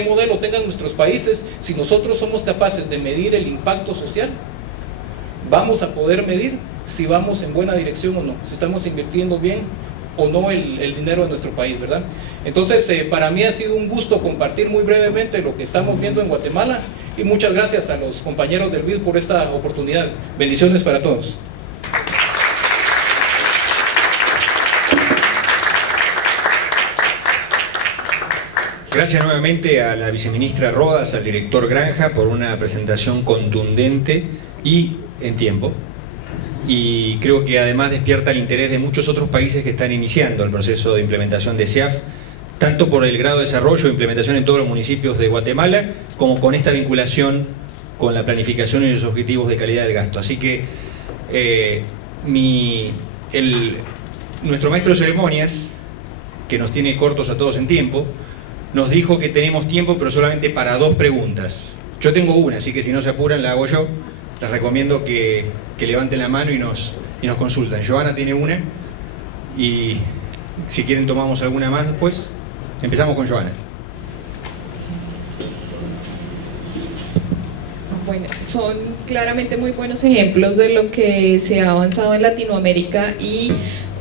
modelo tengan nuestros países. Si nosotros somos capaces de medir el impacto social, vamos a poder medir si vamos en buena dirección o no, si estamos invirtiendo bien o no el dinero de nuestro país, ¿verdad? Entonces, para mí ha sido un gusto compartir muy brevemente lo que estamos viendo en Guatemala y muchas gracias a los compañeros del BID por esta oportunidad. Bendiciones para todos. Gracias nuevamente a la viceministra Rodas, al director Granja, por una presentación contundente y en tiempo. Y creo que además despierta el interés de muchos otros países que están iniciando el proceso de implementación de CIAF, tanto por el grado de desarrollo e implementación en todos los municipios de Guatemala, como con esta vinculación con la planificación y los objetivos de calidad del gasto. Así que nuestro maestro de ceremonias, que nos tiene cortos a todos en tiempo, nos dijo que tenemos tiempo, pero solamente para 2 preguntas. Yo tengo una, así que si no se apuran la hago yo. Les recomiendo que levanten la mano y nos consultan. Joana tiene una, y si quieren tomamos alguna más después. Empezamos con Joana. Bueno, son claramente muy buenos ejemplos de lo que se ha avanzado en Latinoamérica y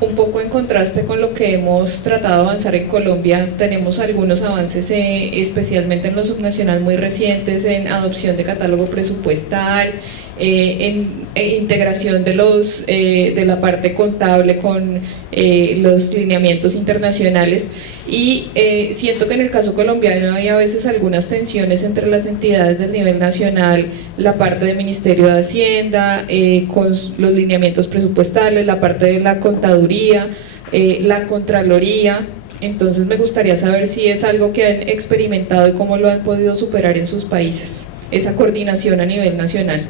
un poco en contraste con lo que hemos tratado de avanzar en Colombia. Tenemos algunos avances, especialmente en lo subnacional muy recientes, en adopción de catálogo presupuestal, en integración de la parte contable con los lineamientos internacionales, y siento que en el caso colombiano hay a veces algunas tensiones entre las entidades del nivel nacional, la parte del Ministerio de Hacienda con los lineamientos presupuestales, la parte de la contaduría, la Contraloría. Entonces me gustaría saber si es algo que han experimentado y cómo lo han podido superar en sus países, esa coordinación a nivel nacional.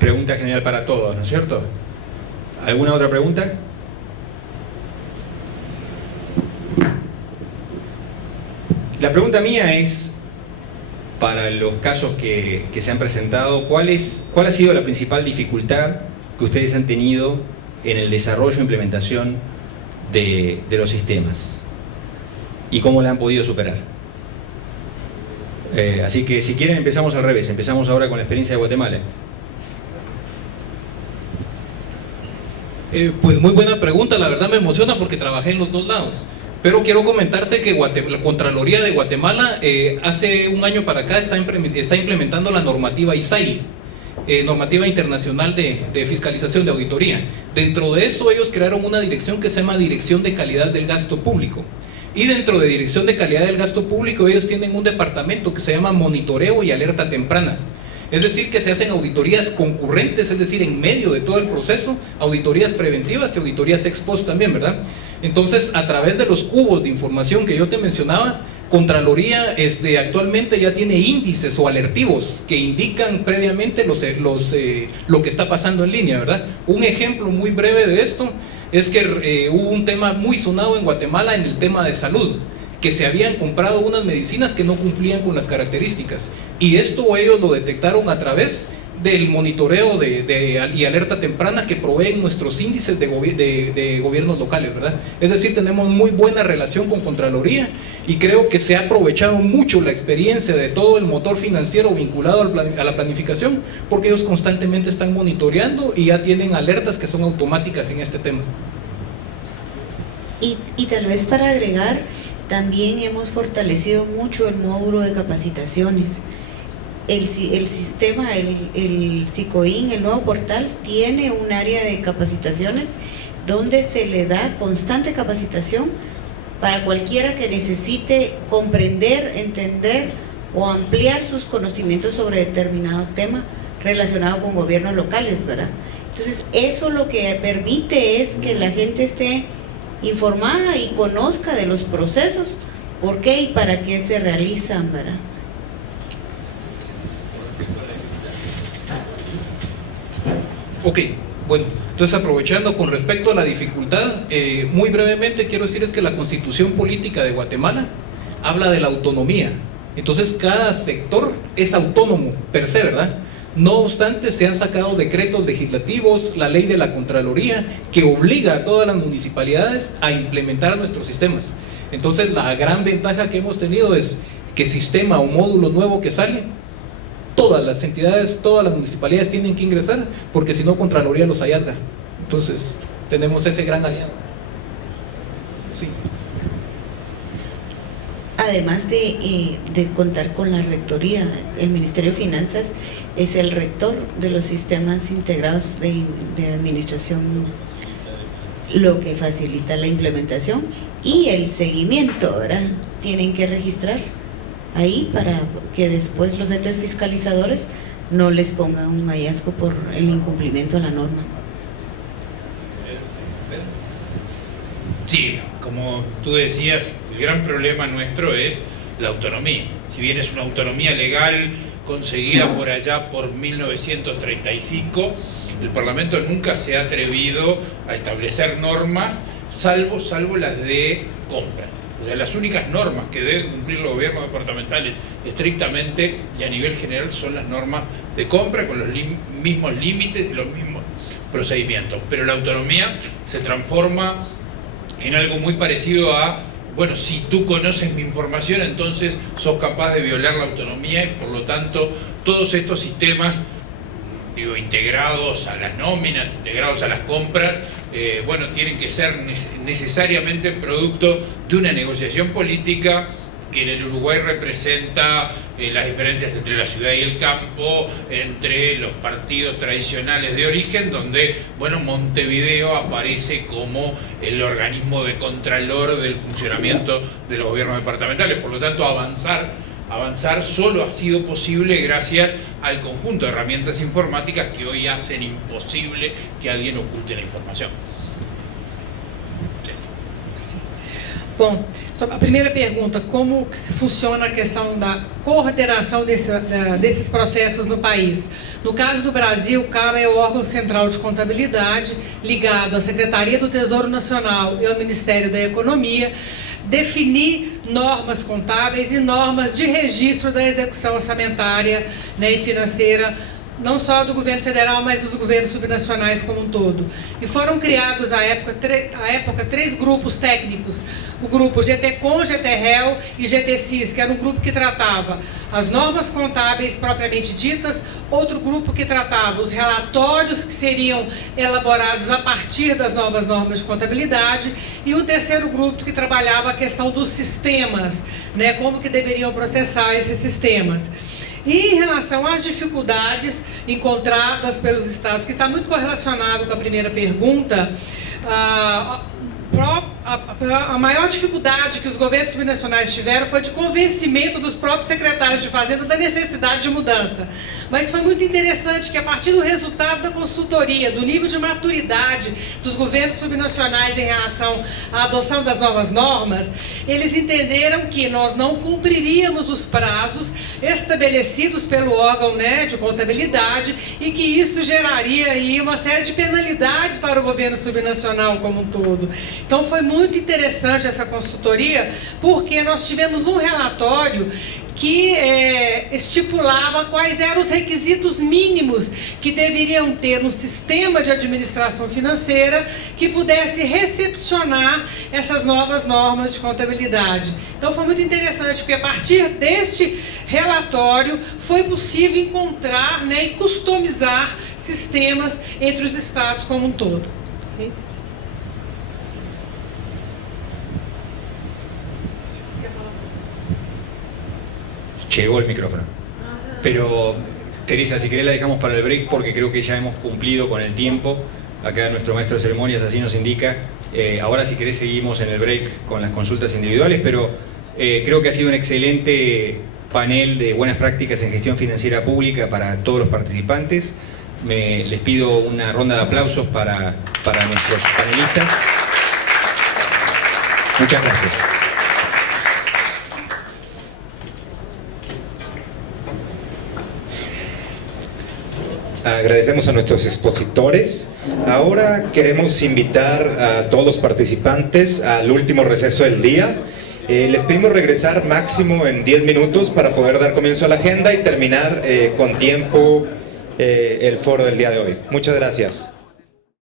Pregunta general para todos, ¿no es cierto? ¿Alguna otra pregunta? La pregunta mía es, para los casos que se han presentado, ¿cuál ha sido la principal dificultad que ustedes han tenido en el desarrollo e implementación de los sistemas? ¿Y cómo la han podido superar? Así que si quieren empezamos al revés, empezamos ahora con la experiencia de Guatemala. Pues muy buena pregunta, la verdad me emociona porque trabajé en los dos lados. Pero quiero comentarte que la Contraloría de Guatemala hace un año para acá está implementando la normativa ISAI, normativa internacional de fiscalización de auditoría. Dentro de eso ellos crearon una dirección que se llama Dirección de Calidad del Gasto Público. Y dentro de Dirección de Calidad del Gasto Público ellos tienen un departamento que se llama Monitoreo y Alerta Temprana. Es decir, que se hacen auditorías concurrentes, es decir, en medio de todo el proceso, auditorías preventivas y auditorías ex post también, ¿verdad? Entonces, a través de los cubos de información que yo te mencionaba, Contraloría actualmente ya tiene índices o alertivos que indican previamente lo que está pasando en línea, ¿verdad? Un ejemplo muy breve de esto es que hubo un tema muy sonado en Guatemala en el tema de salud, que se habían comprado unas medicinas que no cumplían con las características, y esto ellos lo detectaron a través del monitoreo y alerta temprana que proveen nuestros índices de gobiernos locales, ¿verdad? Es decir, tenemos muy buena relación con Contraloría y creo que se ha aprovechado mucho la experiencia de todo el motor financiero vinculado a la planificación, porque ellos constantemente están monitoreando y ya tienen alertas que son automáticas en este tema. Y tal vez para agregar, también hemos fortalecido mucho el módulo de capacitaciones. El sistema, el SICOIN, el nuevo portal, tiene un área de capacitaciones donde se le da constante capacitación para cualquiera que necesite comprender, entender o ampliar sus conocimientos sobre determinado tema relacionado con gobiernos locales, ¿verdad? Entonces, eso lo que permite es que la gente esté informada y conozca de los procesos, por qué y para qué se realizan, ¿verdad? Ok, bueno, entonces aprovechando con respecto a la dificultad, muy brevemente quiero decir es que la Constitución Política de Guatemala habla de la autonomía. Entonces cada sector es autónomo per se, ¿verdad? No obstante, se han sacado decretos legislativos, la ley de la Contraloría, que obliga a todas las municipalidades a implementar nuestros sistemas. Entonces la gran ventaja que hemos tenido es que sistema o módulo nuevo que sale, todas las entidades, todas las municipalidades tienen que ingresar, porque si no Contraloría los hallazga. Entonces tenemos ese gran aliado. Sí. Además de contar con la rectoría, el Ministerio de Finanzas es el rector de los sistemas integrados de administración, lo que facilita la implementación y el seguimiento, ¿verdad? Tienen que registrar ahí para que después los entes fiscalizadores no les pongan un hallazgo por el incumplimiento de la norma. Sí, como tú decías, el gran problema nuestro es la autonomía. Si bien es una autonomía legal conseguida por allá por 1935, el Parlamento nunca se ha atrevido a establecer normas, salvo las de compra. O sea, las únicas normas que deben cumplir los gobiernos departamentales estrictamente y a nivel general son las normas de compra, con los mismos límites y los mismos procedimientos. Pero la autonomía se transforma en algo muy parecido a, bueno, si tú conoces mi información, entonces sos capaz de violar la autonomía, y por lo tanto todos estos sistemas, digo, integrados a las nóminas, integrados a las compras, bueno, tienen que ser necesariamente producto de una negociación política que en el Uruguay representa las diferencias entre la ciudad y el campo, entre los partidos tradicionales de origen, donde, bueno, Montevideo aparece como el organismo de contralor del funcionamiento de los gobiernos departamentales. Por lo tanto, avanzar solo ha sido posible gracias al conjunto de herramientas informáticas que hoy hacen imposible que alguien oculte la información. Bom, a primeira pergunta, como funciona a questão da coordenação desses processos no país? No caso do Brasil, cabe ao órgão central de contabilidade, ligado à Secretaria do Tesouro Nacional e ao Ministério da Economia, definir normas contábeis e normas de registro da execução orçamentária, né, e financeira não só do governo federal, mas dos governos subnacionais como um todo. E foram criados, à época, 3 grupos técnicos. O grupo GTCON, GTREL e GTCIS, que era um grupo que tratava as normas contábeis propriamente ditas, outro grupo que tratava os relatórios que seriam elaborados a partir das novas normas de contabilidade, e um terceiro grupo que trabalhava a questão dos sistemas, né, como que deveriam processar esses sistemas. E em relação às dificuldades encontradas pelos estados, que está muito correlacionado com a primeira pergunta, a maior dificuldade que os governos subnacionais tiveram foi de convencimento dos próprios secretários de Fazenda da necessidade de mudança. Mas foi muito interessante que, a partir do resultado da consultoria, do nível de maturidade dos governos subnacionais em relação à adoção das novas normas, eles entenderam que nós não cumpriríamos os prazos estabelecidos pelo órgão, né, de contabilidade, e que isso geraria aí uma série de penalidades para o governo subnacional como um todo. Então foi muito interessante essa consultoria, porque nós tivemos um relatório que estipulava quais eram os requisitos mínimos que deveriam ter um sistema de administração financeira que pudesse recepcionar essas novas normas de contabilidade. Então foi muito interessante, porque a partir deste relatório foi possível encontrar, né, e customizar sistemas entre os estados como um todo. Okay? Llegó el micrófono. Pero, Teresa, si querés la dejamos para el break porque creo que ya hemos cumplido con el tiempo. Acá nuestro maestro de ceremonias así nos indica. Ahora, si querés, seguimos en el break con las consultas individuales, pero creo que ha sido un excelente panel de buenas prácticas en gestión financiera pública para todos los participantes. Les pido una ronda de aplausos para nuestros panelistas. Muchas gracias. Agradecemos a nuestros expositores. Ahora queremos invitar a todos los participantes al último receso del día. Les pedimos regresar máximo en 10 minutos para poder dar comienzo a la agenda y terminar con tiempo el foro del día de hoy. Muchas gracias.